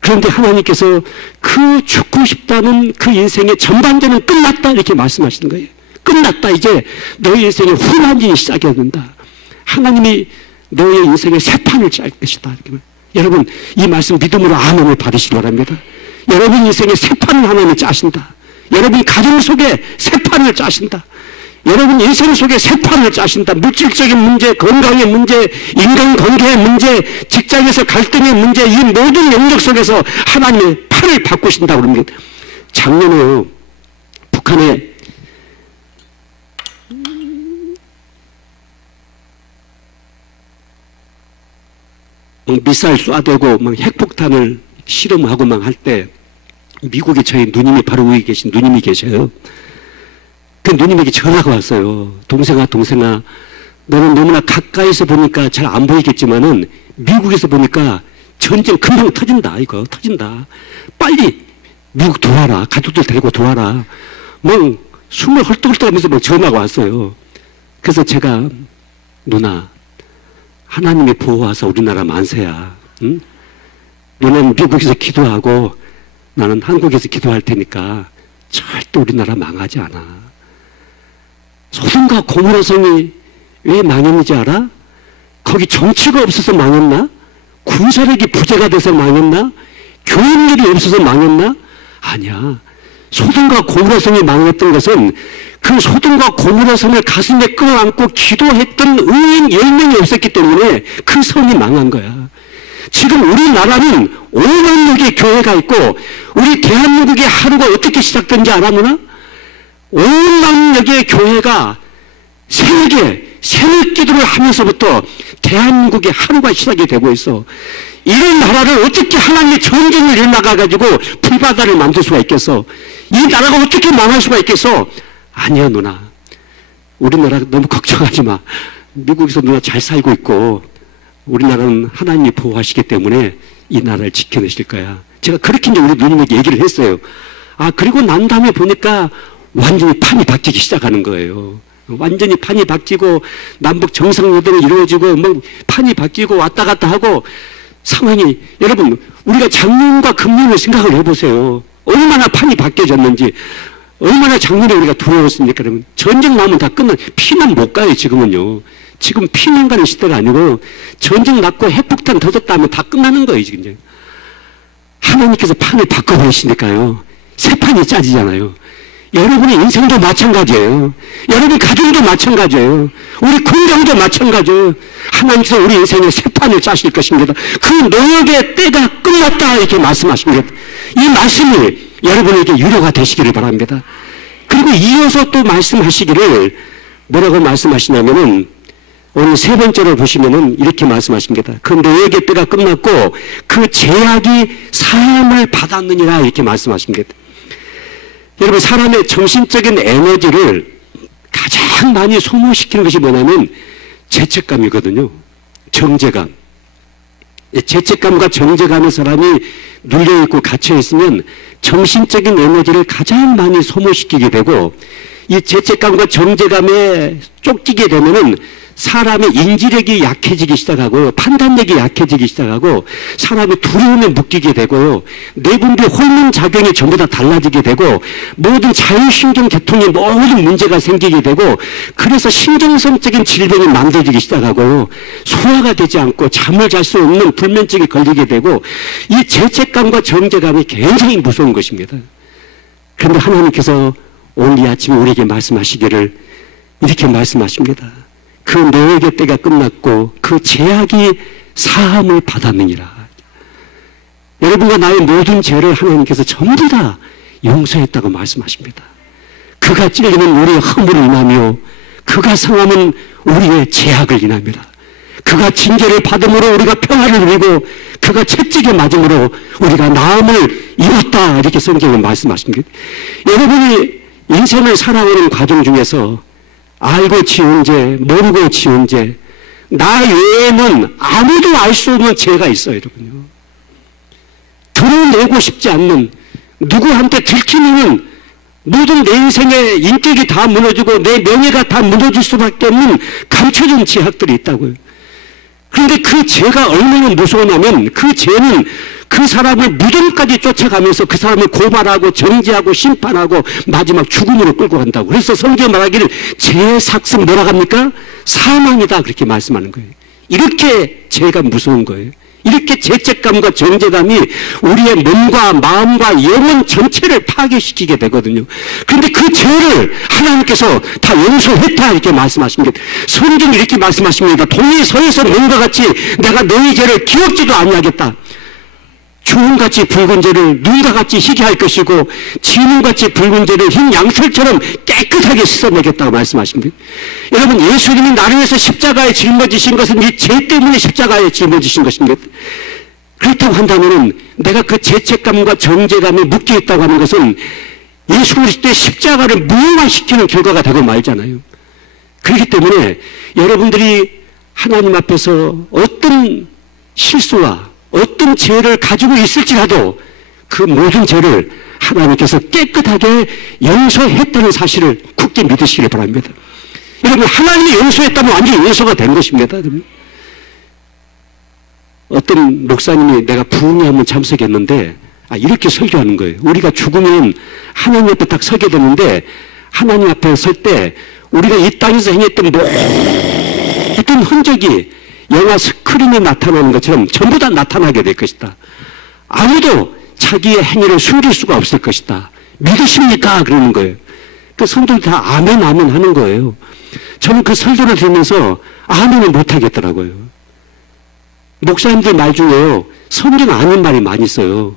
그런데 하나님께서 그 죽고 싶다는 그 인생의 전반전은 끝났다 이렇게 말씀하시는 거예요. 끝났다. 이제 너의 인생의 후반전이 시작이었는다. 하나님이 너의 인생의 새 판을 짤 것이다. 이렇게. 여러분 이 말씀 믿음으로 아멘을 받으시기 바랍니다. 여러분 인생의 새 판을 하나님이 짜신다. 여러분 가정 속에 새 판을 짜신다. 여러분 인생 속에 새 판을 짜신다. 물질적인 문제, 건강의 문제, 인간관계의 문제, 직장에서 갈등의 문제 이 모든 영역 속에서 하나님의 판을 바꾸신다고 그럽니다. 작년에 북한에 미사일 쏴대고 막 핵폭탄을 실험하고 막 할 때 미국에 저희 누님이 바로 위에 계신 누님이 계셔요. 그 누님에게 전화가 왔어요. 동생아 너는 너무나 가까이서 보니까 잘 안 보이겠지만은 미국에서 보니까 전쟁 금방 터진다. 이거 터진다. 빨리 미국 들어와라. 가족들 데리고 들어와라. 뭐 숨을 헐떡헐떡하면서 막 전화가 왔어요. 그래서 제가 누나 하나님이 보호하사 우리나라 만세야. 응? 너는 미국에서 기도하고 나는 한국에서 기도할 테니까 절대 우리나라 망하지 않아. 소돔과 고모라 성이 왜 망했는지 알아? 거기 정치가 없어서 망했나? 군사력이 부재가 돼서 망했나? 교육력이 없어서 망했나? 아니야. 소돔과 고모라 성이 망했던 것은 그 소돔과 고모라 성을 가슴에 끌어안고 기도했던 의인 10명이 없었기 때문에 그 성이 망한 거야. 지금 우리나라는 5만여개 교회가 있고 우리 대한민국의 하루가 어떻게 시작된지 알았나? 5만여개 교회가 새벽 기도를 하면서부터 대한민국의 하루가 시작이 되고 있어. 이런 나라를 어떻게 하나님의 전쟁을 일어나가지고 불바다를 만들 수가 있겠어? 이 나라가 어떻게 망할 수가 있겠어? 아니야 누나. 우리나라 너무 걱정하지 마. 미국에서 누나 잘 살고 있고 우리나라는 하나님이 보호하시기 때문에 이 나라를 지켜내실 거야. 제가 그렇게 이제 우리 누님에게 얘기를 했어요. 그리고 난 다음에 보니까 완전히 판이 바뀌기 시작하는 거예요. 완전히 판이 바뀌고 남북 정상회담이 이루어지고 뭐 판이 바뀌고 왔다 갔다 하고 상황이 여러분 우리가 작년과 금년을 생각을 해보세요. 얼마나 판이 바뀌어졌는지 얼마나 작년에 우리가 두려웠습니까? 그러면 전쟁 나면 다 끝나 피난 못 가요 지금은요. 지금 피난 가는 시대가 아니고 전쟁 났고 핵폭탄 터졌다 하면 다 끝나는 거예요 지금. 하나님께서 판을 바꿔버리시니까요. 새 판이 짜지잖아요. 여러분의 인생도 마찬가지예요. 여러분 가정도 마찬가지예요. 우리 공장도 마찬가지예요. 하나님께서 우리 인생에 새 판을 짜실 것입니다. 그 노역의 때가 끝났다 이렇게 말씀하십니다. 이 말씀이 여러분에게 유료가 되시기를 바랍니다. 그리고 이어서 또 말씀하시기를 뭐라고 말씀하시냐면은 오늘 세 번째로 보시면은 이렇게 말씀하십니다. 그 노역의 때가 끝났고 그 제약이 사함을 받았느니라 이렇게 말씀하십니다. 여러분 사람의 정신적인 에너지를 가장 많이 소모시키는 것이 뭐냐면 죄책감이거든요. 정죄감. 죄책감과 정죄감의 사람이 눌려있고 갇혀있으면 정신적인 에너지를 가장 많이 소모시키게 되고 이 죄책감과 정죄감에 쫓기게 되면은 사람의 인지력이 약해지기 시작하고 판단력이 약해지기 시작하고 사람이 두려움에 묶이게 되고요. 내분비 호르몬 작용이 전부 다 달라지게 되고 모든 자율신경 계통에 모든 문제가 생기게 되고 그래서 신경성적인 질병이 만들어지기 시작하고요. 소화가 되지 않고 잠을 잘 수 없는 불면증이 걸리게 되고 이 죄책감과 정죄감이 굉장히 무서운 것입니다. 그런데 하나님께서 오늘 이 아침에 우리에게 말씀하시기를 이렇게 말씀하십니다. 그 노역의 때가 끝났고 그 제약이 사함을 받았느니라. 여러분과 나의 모든 죄를 하나님께서 전부 다 용서했다고 말씀하십니다. 그가 찔리면 우리의 허물을 인하며 그가 상함은 우리의 제약을 인합니다. 그가 징계를 받음으로 우리가 평화를 누리고 그가 채찍에 맞음으로 우리가 나음을 이뤘다 이렇게 성경은 말씀하십니다. 여러분이 인생을 살아오는 과정 중에서 알고 지은 죄, 모르고 지은 죄, 나 외에는 아무도 알 수 없는 죄가 있어요, 여러분요. 드러내고 싶지 않는, 누구한테 들키면 모든 내 인생의 인격이 다 무너지고 내 명예가 다 무너질 수밖에 없는 감춰진 죄악들이 있다고요. 그런데 그 죄가 얼마나 무서우냐면 그 죄는 그 사람을 무덤까지 쫓아가면서 그 사람을 고발하고 정죄하고 심판하고 마지막 죽음으로 끌고 간다고. 그래서 성경 말하기를 죄의 삭은 뭐라고 합니까? 사망이다 그렇게 말씀하는 거예요. 이렇게 죄가 무서운 거예요. 이렇게 죄책감과 정죄감이 우리의 몸과 마음과 영혼 전체를 파괴시키게 되거든요. 그런데 그 죄를 하나님께서 다 용서했다 이렇게 말씀하십니다. 성경이 이렇게 말씀하십니다. 동이 서에서 논과 같이 내가 너희 죄를 기억지도 아니하겠다. 주홍같이 붉은 죄를 눈과 같이 희게 할 것이고 진홍같이 붉은 죄를 흰 양털처럼 깨끗하게 씻어내겠다고 말씀하십니다. 여러분, 예수님이 나를 위해서 십자가에 짊어지신 것은 이 죄 때문에 십자가에 짊어지신 것입니다. 그렇다고 한다면 내가 그 죄책감과 정죄감에 묶여 있다고 하는 것은 예수 그리스도의 십자가를 무효화시키는 결과가 되고 말잖아요. 그렇기 때문에 여러분들이 하나님 앞에서 어떤 실수와 어떤 죄를 가지고 있을지라도 그 모든 죄를 하나님께서 깨끗하게 용서했다는 사실을 굳게 믿으시기 바랍니다. 여러분, 하나님이 용서했다면 완전히 용서가 된 것입니다. 어떤 목사님이 내가 부흥회 한번 참석했는데 이렇게 설교하는 거예요. 우리가 죽으면 하나님 앞에 딱 서게 되는데 하나님 앞에 설 때 우리가 이 땅에서 행했던 모든 흔적이 영화 스크린에 나타나는 것처럼 전부 다 나타나게 될 것이다. 아무도 자기의 행위를 숨길 수가 없을 것이다. 믿으십니까? 그러는 거예요. 그 성도들 다 아멘 아멘 하는 거예요. 저는 그 설교를 들으면서 아멘을 못 하겠더라고요. 목사님들 말 중에요, 성경 아닌 말이 많이 있어요.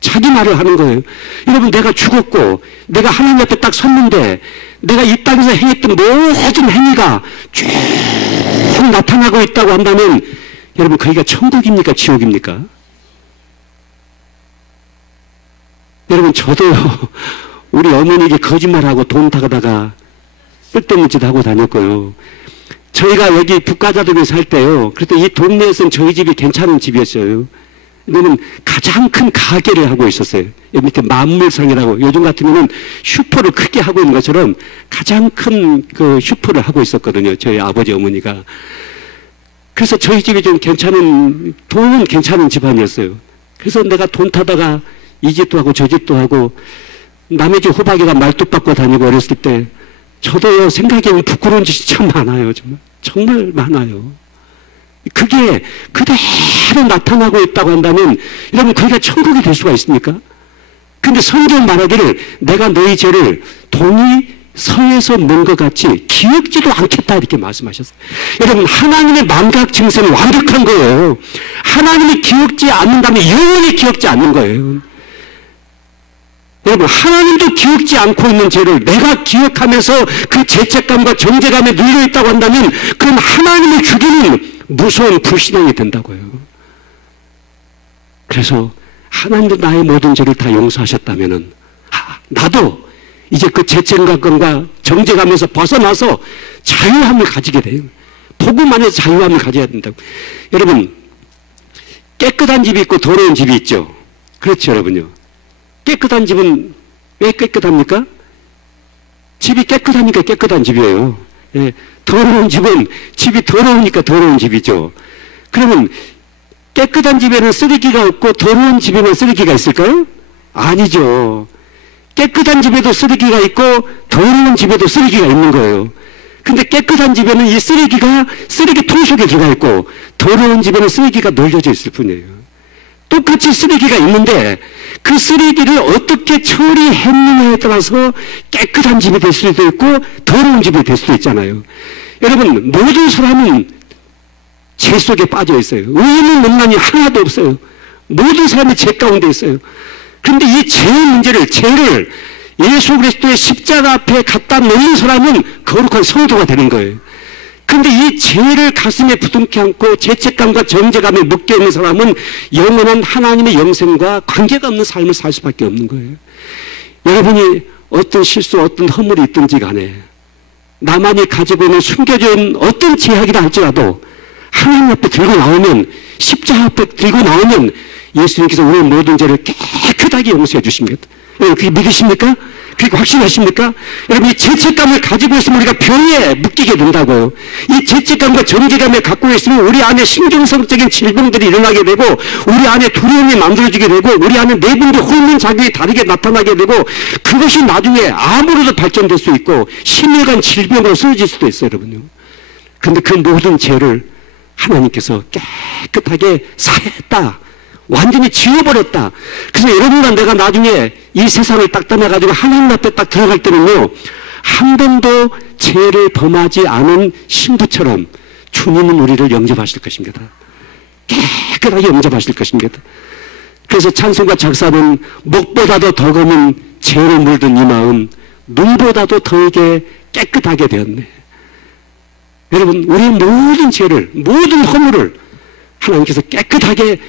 자기 말을 하는 거예요. 여러분, 내가 죽었고 내가 하나님 앞에 딱 섰는데 내가 이 땅에서 행했던 모든 행위가 쭉 나타나고 있다고 한다면 여러분, 거기가 천국입니까? 지옥입니까? 여러분, 저도요, 우리 어머니에게 거짓말하고 돈 타다가 쓸데없는 짓 하고 다녔고요. 저희가 여기 북가자동에 살 때요, 그때 이 동네에서는 저희 집이 괜찮은 집이었어요. 왜냐면 가장 큰 가게를 하고 있었어요. 여기 밑에 만물상이라고, 요즘 같으면은 슈퍼를 크게 하고 있는 것처럼 가장 큰 그 슈퍼를 하고 있었거든요. 저희 아버지 어머니가. 그래서 저희 집이 좀 괜찮은, 돈은 괜찮은 집안이었어요. 그래서 내가 돈 타다가 이 집도 하고 저 집도 하고 남의 집 호박이가 말뚝 받고 다니고 어렸을 때 저도요, 생각에는 부끄러운 짓이 참 많아요. 정말 많아요. 그게 그대로 나타나고 있다고 한다면 여러분, 거기가 천국이 될 수가 있습니까? 근데 성경 말하기를 내가 너희 죄를 동이 서에서 먼 것 같이 기억지도 않겠다 이렇게 말씀하셨어요. 여러분, 하나님의 망각 증세는 완벽한 거예요. 하나님이 기억지 않는다면 영원히 기억지 않는 거예요. 여러분, 하나님도 기억지 않고 있는 죄를 내가 기억하면서 그 죄책감과 정죄감에 눌려 있다고 한다면 그럼 하나님을 죽이는 무서운 불신앙이 된다고요. 그래서 하나님도 나의 모든 죄를 다 용서하셨다면은 나도 이제 그 죄책감과 정죄감에서 벗어나서 자유함을 가지게 돼요. 복음 안에서 자유함을 가져야 된다고. 여러분, 깨끗한 집이 있고 더러운 집이 있죠. 그렇죠, 여러분요. 깨끗한 집은 왜 깨끗합니까? 집이 깨끗하니까 깨끗한 집이에요. 예, 더러운 집은 집이 더러우니까 더러운 집이죠. 그러면 깨끗한 집에는 쓰레기가 없고 더러운 집에는 쓰레기가 있을까요? 아니죠. 깨끗한 집에도 쓰레기가 있고 더러운 집에도 쓰레기가 있는 거예요. 근데 깨끗한 집에는 이 쓰레기가 쓰레기통 속에 들어가 있고 더러운 집에는 쓰레기가 널려져 있을 뿐이에요. 똑같이 쓰레기가 있는데 그 쓰레기를 어떻게 처리했느냐에 따라서 깨끗한 집이 될 수도 있고 더러운 집이 될 수도 있잖아요. 여러분, 모든 사람은 죄 속에 빠져 있어요. 의인은 논란이 하나도 없어요. 모든 사람이 죄 가운데 있어요. 그런데 이 죄의 문제를, 죄를 예수 그리스도의 십자가 앞에 갖다 놓는 사람은 거룩한 성도가 되는 거예요. 그런데 이 죄를 가슴에 부둥켜 안고 죄책감과 정죄감에 묶여 있는 사람은 영원한 하나님의 영생과 관계가 없는 삶을 살 수밖에 없는 거예요. 여러분이 어떤 실수, 어떤 허물이 있든지 간에 나만이 가지고 있는 숨겨져 있는 어떤 죄악이라 할지라도 하나님 앞에 들고 나오면, 십자가 앞에 들고 나오면 예수님께서 우리의 모든 죄를 깨끗하게 용서해 주십니다. 여러분, 그게 믿으십니까? 그게 확신하십니까? 여러분, 이 죄책감을 가지고 있으면 우리가 병에 묶이게 된다고요. 이 죄책감과 정죄감을 갖고 있으면 우리 안에 신경성적인 질병들이 일어나게 되고 우리 안에 두려움이 만들어지게 되고 우리 안에 내분도 혼돈작용이 다르게 나타나게 되고 그것이 나중에 암으로도 발전될 수 있고 심혈관 질병으로 쓰여질 수도 있어요, 여러분요. 그런데 그 모든 죄를 하나님께서 깨끗하게 사했다. 완전히 지워버렸다. 그래서 여러분과 내가 나중에 이 세상을 딱 떠나가지고 하나님 앞에 딱 들어갈 때는요, 한 번도 죄를 범하지 않은 신부처럼 주님은 우리를 영접하실 것입니다. 깨끗하게 영접하실 것입니다. 그래서 찬송가 작사는 목보다도 더 검은 죄로 물든 이 마음 눈보다도 더하게 깨끗하게 되었네. 여러분, 우리의 모든 죄를, 모든 허물을 하나님께서 깨끗하게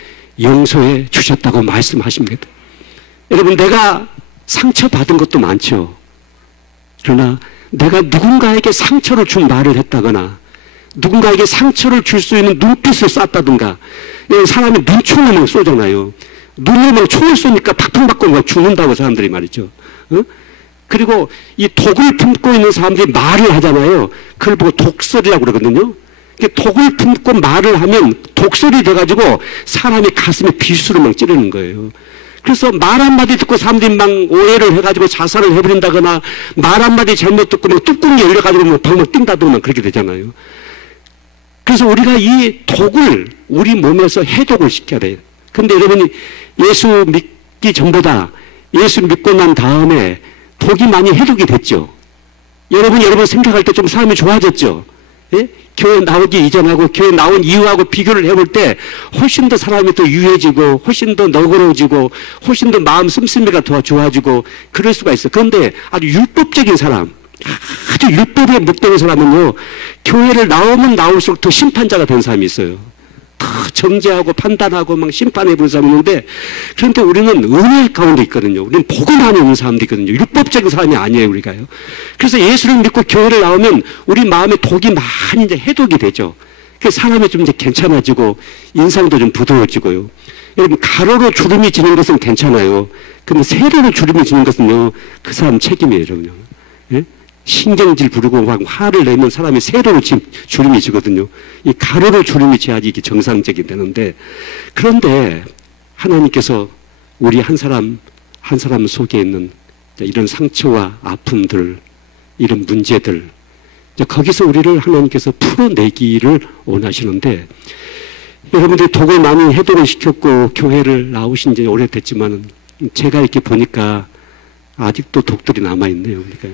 용서해 주셨다고 말씀하십니다. 여러분, 내가 상처받은 것도 많죠. 그러나 내가 누군가에게 상처를 준 말을 했다거나 누군가에게 상처를 줄 수 있는 눈빛을 쐈다든가, 사람이 눈총을 막 쏘잖아요. 눈을 막 총을 쏘니까 팍팍 맞고 막 죽는다고 사람들이 말이죠. 그리고 이 독을 품고 있는 사람들이 말을 하잖아요. 그걸 보고 독설이라고 그러거든요. 독을 품고 말을 하면 독설이 돼가지고 사람이 가슴에 비수를 막 찌르는 거예요. 그래서 말 한마디 듣고 사람들이 막 오해를 해가지고 자살을 해버린다거나 말 한마디 잘못 듣고 막 뚜껑이 열려가지고 막 방문 뛴다거나 그렇게 되잖아요. 그래서 우리가 이 독을 우리 몸에서 해독을 시켜야 돼요. 근데 여러분이 예수 믿기 전보다 예수 믿고 난 다음에 독이 많이 해독이 됐죠. 여러분 생각할 때 좀 삶이 좋아졌죠. 예? 교회 나오기 이전하고 교회 나온 이후하고 비교를 해볼 때 훨씬 더 사람이 더 유해지고 훨씬 더 너그러워지고 훨씬 더 마음 씀씀이가 더 좋아지고 그럴 수가 있어요. 그런데 아주 율법적인 사람, 아주 율법에 묵던 사람은요, 교회를 나오면 나올수록 더 심판자가 된 사람이 있어요. 더 정죄하고 판단하고 막 심판해 본 사람이 있는데, 그런데 우리는 은혜 가운데 있거든요. 우리는 복음 안에 있는 사람도 있거든요. 율법적인 사람이 아니에요, 우리가요. 그래서 예수를 믿고 교회를 나오면 우리 마음에 독이 많이 이제 해독이 되죠. 그래서 사람이 좀 이제 괜찮아지고 인상도 좀 부드러워지고요. 여러분, 가로로 주름이 지는 것은 괜찮아요. 근데 세로로 주름이 지는 것은요, 그 사람 책임이에요, 여러분요. 예? 신경질 부르고 막 화를 내면 사람이 세로로 주름이 지거든요. 이 가로로 주름이 지야지 이게 정상적이 되는데, 그런데 하나님께서 우리 한 사람 한 사람 속에 있는 이런 상처와 아픔들, 이런 문제들, 거기서 우리를 하나님께서 풀어내기를 원하시는데, 여러분들이 독을 많이 해독을 시켰고 교회를 나오신 지 오래됐지만 제가 이렇게 보니까 아직도 독들이 남아있네요. 그러니까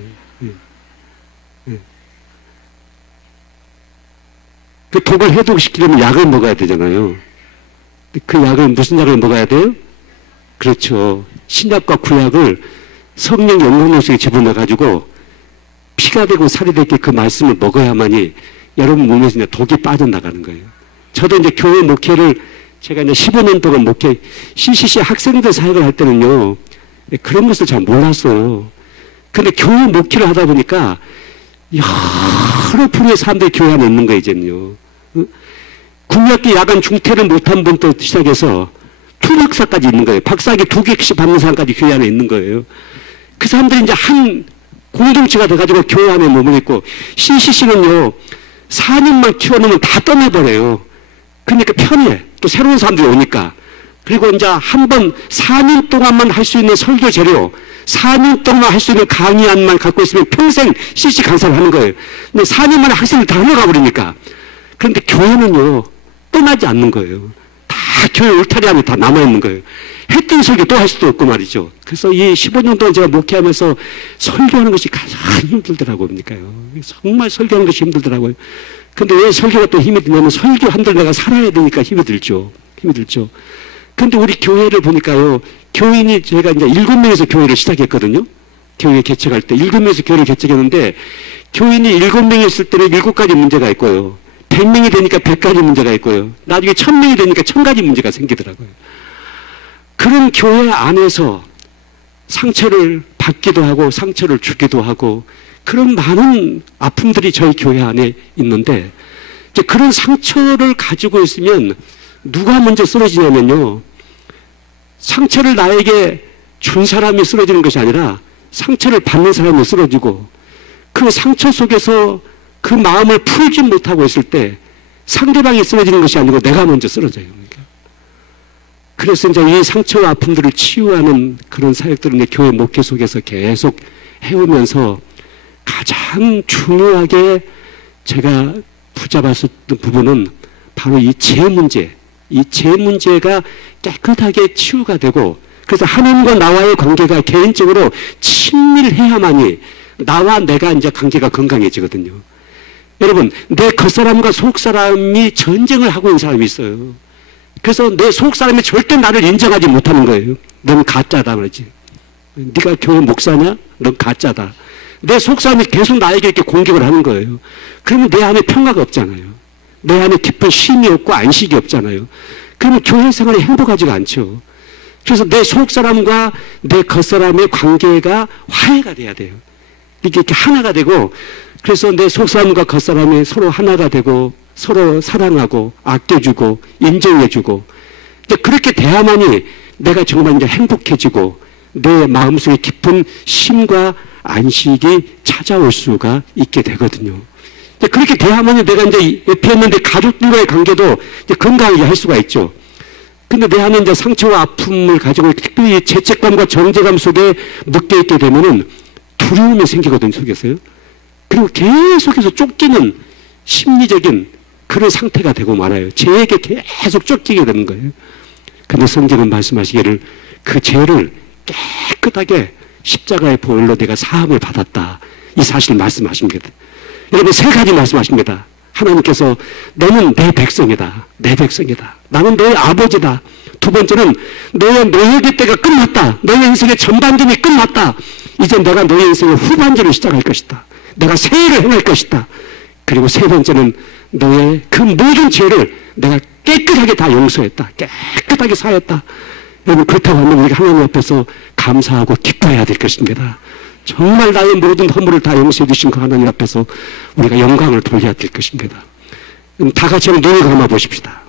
그 독을 해독시키려면 약을 먹어야 되잖아요. 그 약을, 무슨 약을 먹어야 돼요? 그렇죠. 신약과 구약을 성령 영혼의 속에 집어넣어가지고 피가 되고 살이 되게 그 말씀을 먹어야만이 여러분 몸에서 이제 독이 빠져나가는 거예요. 저도 이제 교회 목회를 제가 이제 15년 동안 목회, CCC 학생들 사역을 할 때는요, 그런 것을 잘 몰랐어요. 근데 교회 목회를 하다 보니까 여러 부류의 사람들이 교회 안에 있는 거예요, 이제는요. 국민학교 야간 중퇴를 못한 분부터 시작해서 투박사까지 있는 거예요. 박사학위 2개씩 받는 사람까지 교회 안에 있는 거예요. 그 사람들이 이제 한 공동체가 돼가지고 교회 안에 머물고, CCC는요, 4년만 키워놓으면 다 떠나버려요. 그러니까 편해. 또 새로운 사람들이 오니까. 그리고 이제 한번 4년 동안만 할 수 있는 설교 재료, 4년 동안 할 수 있는 강의안만 갖고 있으면 평생 CC 강사를 하는 거예요. 근데 4년 만에 학생을 다 흘러가 버리니까. 그런데 교회는요, 떠나지 않는 거예요. 다 교회 울타리 안에 다 남아있는 거예요. 했던 설교 또 할 수도 없고 말이죠. 그래서 이 15년 동안 제가 목회하면서 설교하는 것이 가장 힘들더라고요. 정말 설교하는 것이 힘들더라고요. 근데 왜 설교가 또 힘이 드냐면 설교한들 내가 살아야 되니까 힘이 들죠. 근데 우리 교회를 보니까요, 교인이 제가 이제 7명에서 교회를 시작했거든요. 교회 개척할 때 7명에서 교회를 개척했는데, 교인이 7명이 있을 때는 7가지 문제가 있고요. 100명이 되니까 100가지 문제가 있고요. 나중에 1000명이 되니까 1000가지 문제가 생기더라고요. 그런 교회 안에서 상처를 받기도 하고 상처를 주기도 하고 그런 많은 아픔들이 저희 교회 안에 있는데, 이제 그런 상처를 가지고 있으면 누가 먼저 쓰러지냐면요, 상처를 나에게 준 사람이 쓰러지는 것이 아니라 상처를 받는 사람이 쓰러지고, 그 상처 속에서 그 마음을 풀지 못하고 있을 때 상대방이 쓰러지는 것이 아니고 내가 먼저 쓰러져요. 그래서 이제 이 상처와 아픔들을 치유하는 그런 사역들을 이제 교회 목회 속에서 계속 해오면서 가장 중요하게 제가 붙잡았었던 부분은 바로 이 죄 문제가 깨끗하게 치유가 되고, 그래서 하나님과 나와의 관계가 개인적으로 친밀해야만이 나와 내가 이제 관계가 건강해지거든요. 여러분, 내 겉사람과 속사람이 전쟁을 하고 있는 사람이 있어요. 그래서 내 속 사람이 절대 나를 인정하지 못하는 거예요. 넌 가짜다 그러지. 네가 교회 목사냐? 넌 가짜다. 내 속 사람이 계속 나에게 이렇게 공격을 하는 거예요. 그러면 내 안에 평화가 없잖아요. 내 안에 깊은 쉼이 없고 안식이 없잖아요. 그러면 교회 생활이 행복하지가 않죠. 그래서 내 속 사람과 내 겉사람의 관계가 화해가 돼야 돼요. 이렇게 하나가 되고, 그래서 내 속 사람과 겉사람이 서로 하나가 되고 서로 사랑하고 아껴주고 인정해주고, 이제 그렇게 돼야만이 내가 정말 이제 행복해지고 내 마음속에 깊은 쉼과 안식이 찾아올 수가 있게 되거든요. 이제 그렇게 돼야만이 내가 이제 옆에 있는데 가족들과의 관계도 이제 건강하게 할 수가 있죠. 근데 내 안에 이제 상처와 아픔을 가지고 특별히 죄책감과 정죄감 속에 묶여 있게 되면은 두려움이 생기거든요, 속에서요. 그리고 계속해서 쫓기는 심리적인 그런 상태가 되고 말아요. 죄에게 계속 쫓기게 되는 거예요. 근데 성경은 말씀하시기를 그 죄를 깨끗하게 십자가의 보혈로 내가 사함을 받았다. 이 사실을 말씀하십니다. 여러분, 세 가지 말씀하십니다. 하나님께서 너는 내 백성이다. 내 백성이다. 나는 너의 아버지다. 두 번째는 너의 노예기 때가 끝났다. 너의 인생의 전반전이 끝났다. 이제 내가 너의 인생의 후반전을 시작할 것이다. 내가 새해를 행할 것이다. 그리고 세 번째는 너의 그 모든 죄를 내가 깨끗하게 다 용서했다. 깨끗하게 사했다. 여러분, 그렇다고 하면 우리가 하나님 앞에서 감사하고 기뻐해야 될 것입니다. 정말 나의 모든 허물을 다 용서해 주신 그 하나님 앞에서 우리가 영광을 돌려야 될 것입니다. 다 같이 한번 눈을 감아 보십시다.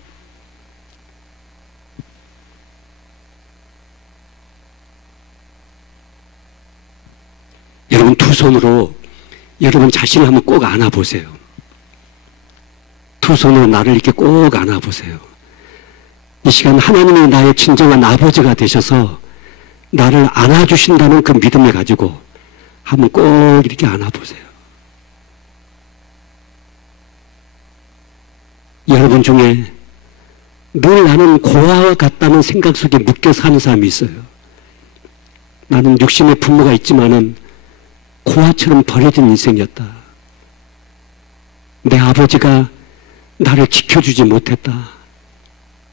여러분, 두 손으로 여러분 자신을 한번 꼭 안아보세요. 두 손으로 나를 이렇게 꼭 안아보세요. 이 시간 하나님이 나의 진정한 아버지가 되셔서 나를 안아주신다는 그 믿음을 가지고 한번 꼭 이렇게 안아보세요. 여러분 중에 늘 나는 고아와 같다는 생각 속에 묶여 사는 사람이 있어요. 나는 육신의 부모가 있지만은 고아처럼 버려진 인생이었다. 내 아버지가 나를 지켜주지 못했다.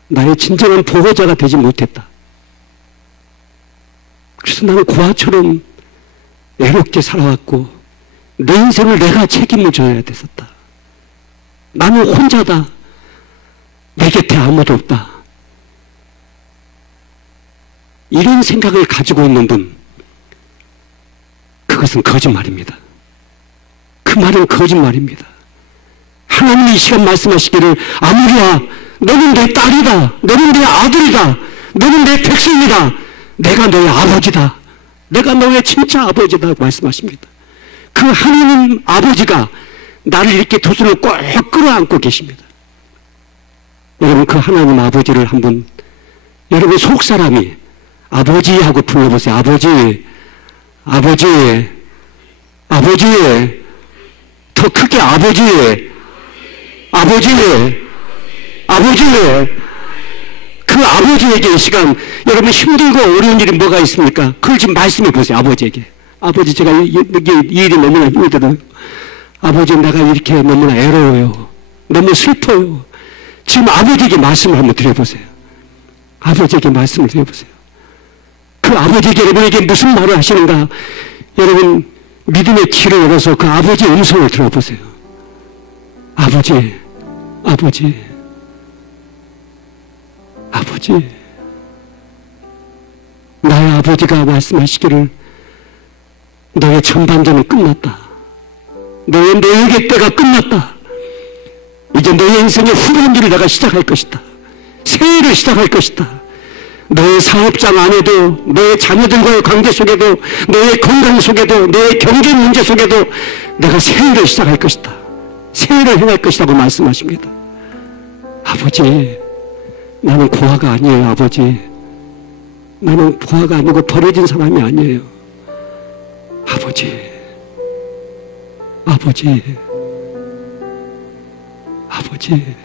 나의 진정한 보호자가 되지 못했다. 그래서 나는 고아처럼 외롭게 살아왔고 내 인생을 내가 책임을 져야 됐었다. 나는 혼자다. 내 곁에 아무도 없다. 이런 생각을 가지고 있는 분, 그것은 거짓말입니다. 그 말은 거짓말입니다. 하나님이 이 시간 말씀하시기를 아무리야 너는 내 딸이다. 너는 내 아들이다. 너는 내 백성이다. 내가 너의 아버지다. 내가 너의 진짜 아버지다 말씀하십니다. 그 하나님 아버지가 나를 이렇게 두 손을 꼭 끌어안고 계십니다. 여러분, 그 하나님 아버지를 한번 여러분 속 사람이 아버지 하고 불러보세요. 아버지, 아버지, 아버지, 더 크게 아버지, 아버지, 아버지. 그 아버지에게 이 시간 여러분 힘들고 어려운 일이 뭐가 있습니까? 그걸 지금 말씀해 보세요. 아버지에게. 아버지, 제가 이 일이 너무나 힘들어요. 아버지, 내가 이렇게 너무나 애로워요. 너무 슬퍼요. 지금 아버지에게 말씀을 한번 드려보세요. 아버지에게 말씀을 드려보세요. 그 아버지에게 여러분에게 무슨 말을 하시는가? 여러분, 믿음의 귀를 열어서 그 아버지의 음성을 들어보세요. 아버지, 아버지, 아버지, 나의 아버지가 말씀하시기를 너의 전반전은 끝났다. 너의 노예의 때가 끝났다. 이제 너의 인생의 후반기를 내가 시작할 것이다. 새해를 시작할 것이다. 너의 사업장 안에도, 너의 자녀들과의 관계 속에도, 너의 건강 속에도, 너의 경제 문제 속에도 내가 새해를 시작할 것이다. 새해를 행할 것이라고 말씀하십니다. 아버지, 나는 고아가 아니에요. 아버지, 나는 고아가 아니고 버려진 사람이 아니에요. 아버지, 아버지, 아버지.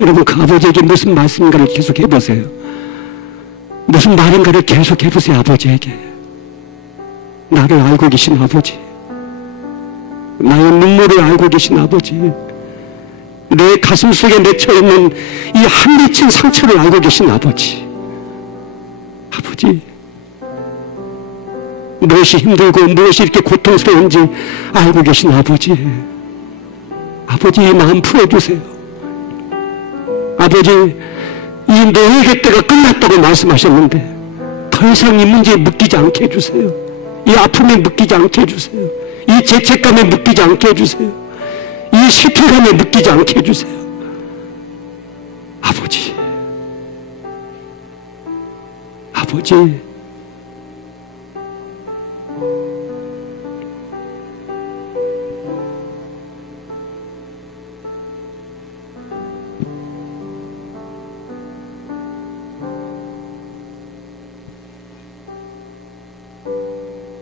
여러분, 그 아버지에게 무슨 말씀인가를 계속 해보세요. 무슨 말인가를 계속 해보세요. 아버지에게. 나를 알고 계신 아버지, 나의 눈물을 알고 계신 아버지, 내 가슴 속에 맺혀 있는 이 한 미친 상처를 알고 계신 아버지. 아버지, 무엇이 힘들고 무엇이 이렇게 고통스러운지 알고 계신 아버지. 아버지, 이 마음 풀어주세요. 아버지, 이 노예의 때가 끝났다고 말씀하셨는데 더 이상 이 문제에 묶이지 않게 해주세요. 이 아픔에 묶이지 않게 해주세요. 이 죄책감에 묶이지 않게 해주세요. 이 실패감에 묶이지 않게 해주세요. 아버지, 아버지,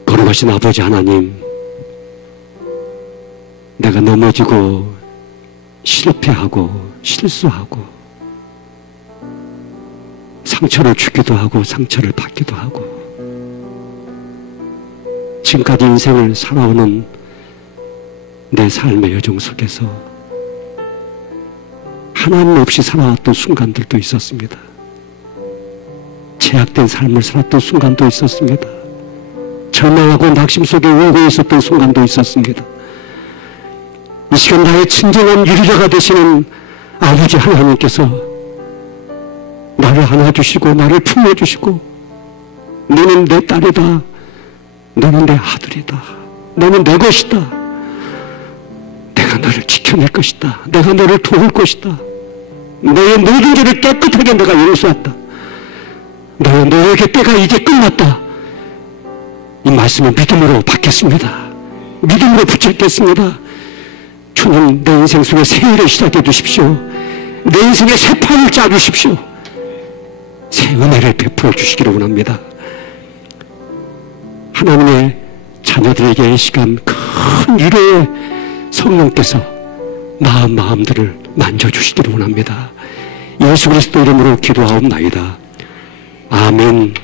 거룩하신 아버지 하나님, 내가 넘어지고 실패하고 실수하고 상처를 주기도 하고 상처를 받기도 하고 지금까지 인생을 살아오는 내 삶의 여정 속에서 하나님 없이 살아왔던 순간들도 있었습니다. 제약된 삶을 살았던 순간도 있었습니다. 절망하고 낙심 속에 울고 있었던 순간도 있었습니다. 이 시간 나의 친정한 유리자가 되시는 아버지 하나님께서 나를 안아주시고 나를 품어주시고 너는 내 딸이다, 너는 내 아들이다, 너는 내 것이다, 내가 너를 지켜낼 것이다, 내가 너를 도울 것이다, 너의 모든 죄를 깨끗하게 내가 용서했다, 너에게 때가 이제 끝났다, 이 말씀을 믿음으로 받겠습니다. 믿음으로 붙잡겠습니다. 주님, 내 인생 속에 새 일을 시작해 주십시오. 내 인생에 새 판을 짜 주십시오. 새 은혜를 베풀어 주시기를 원합니다. 하나님의 자녀들에게 이 시간 큰 위로의 성령께서 마음들을 만져주시기를 원합니다. 예수 그리스도 이름으로 기도하옵나이다. 아멘.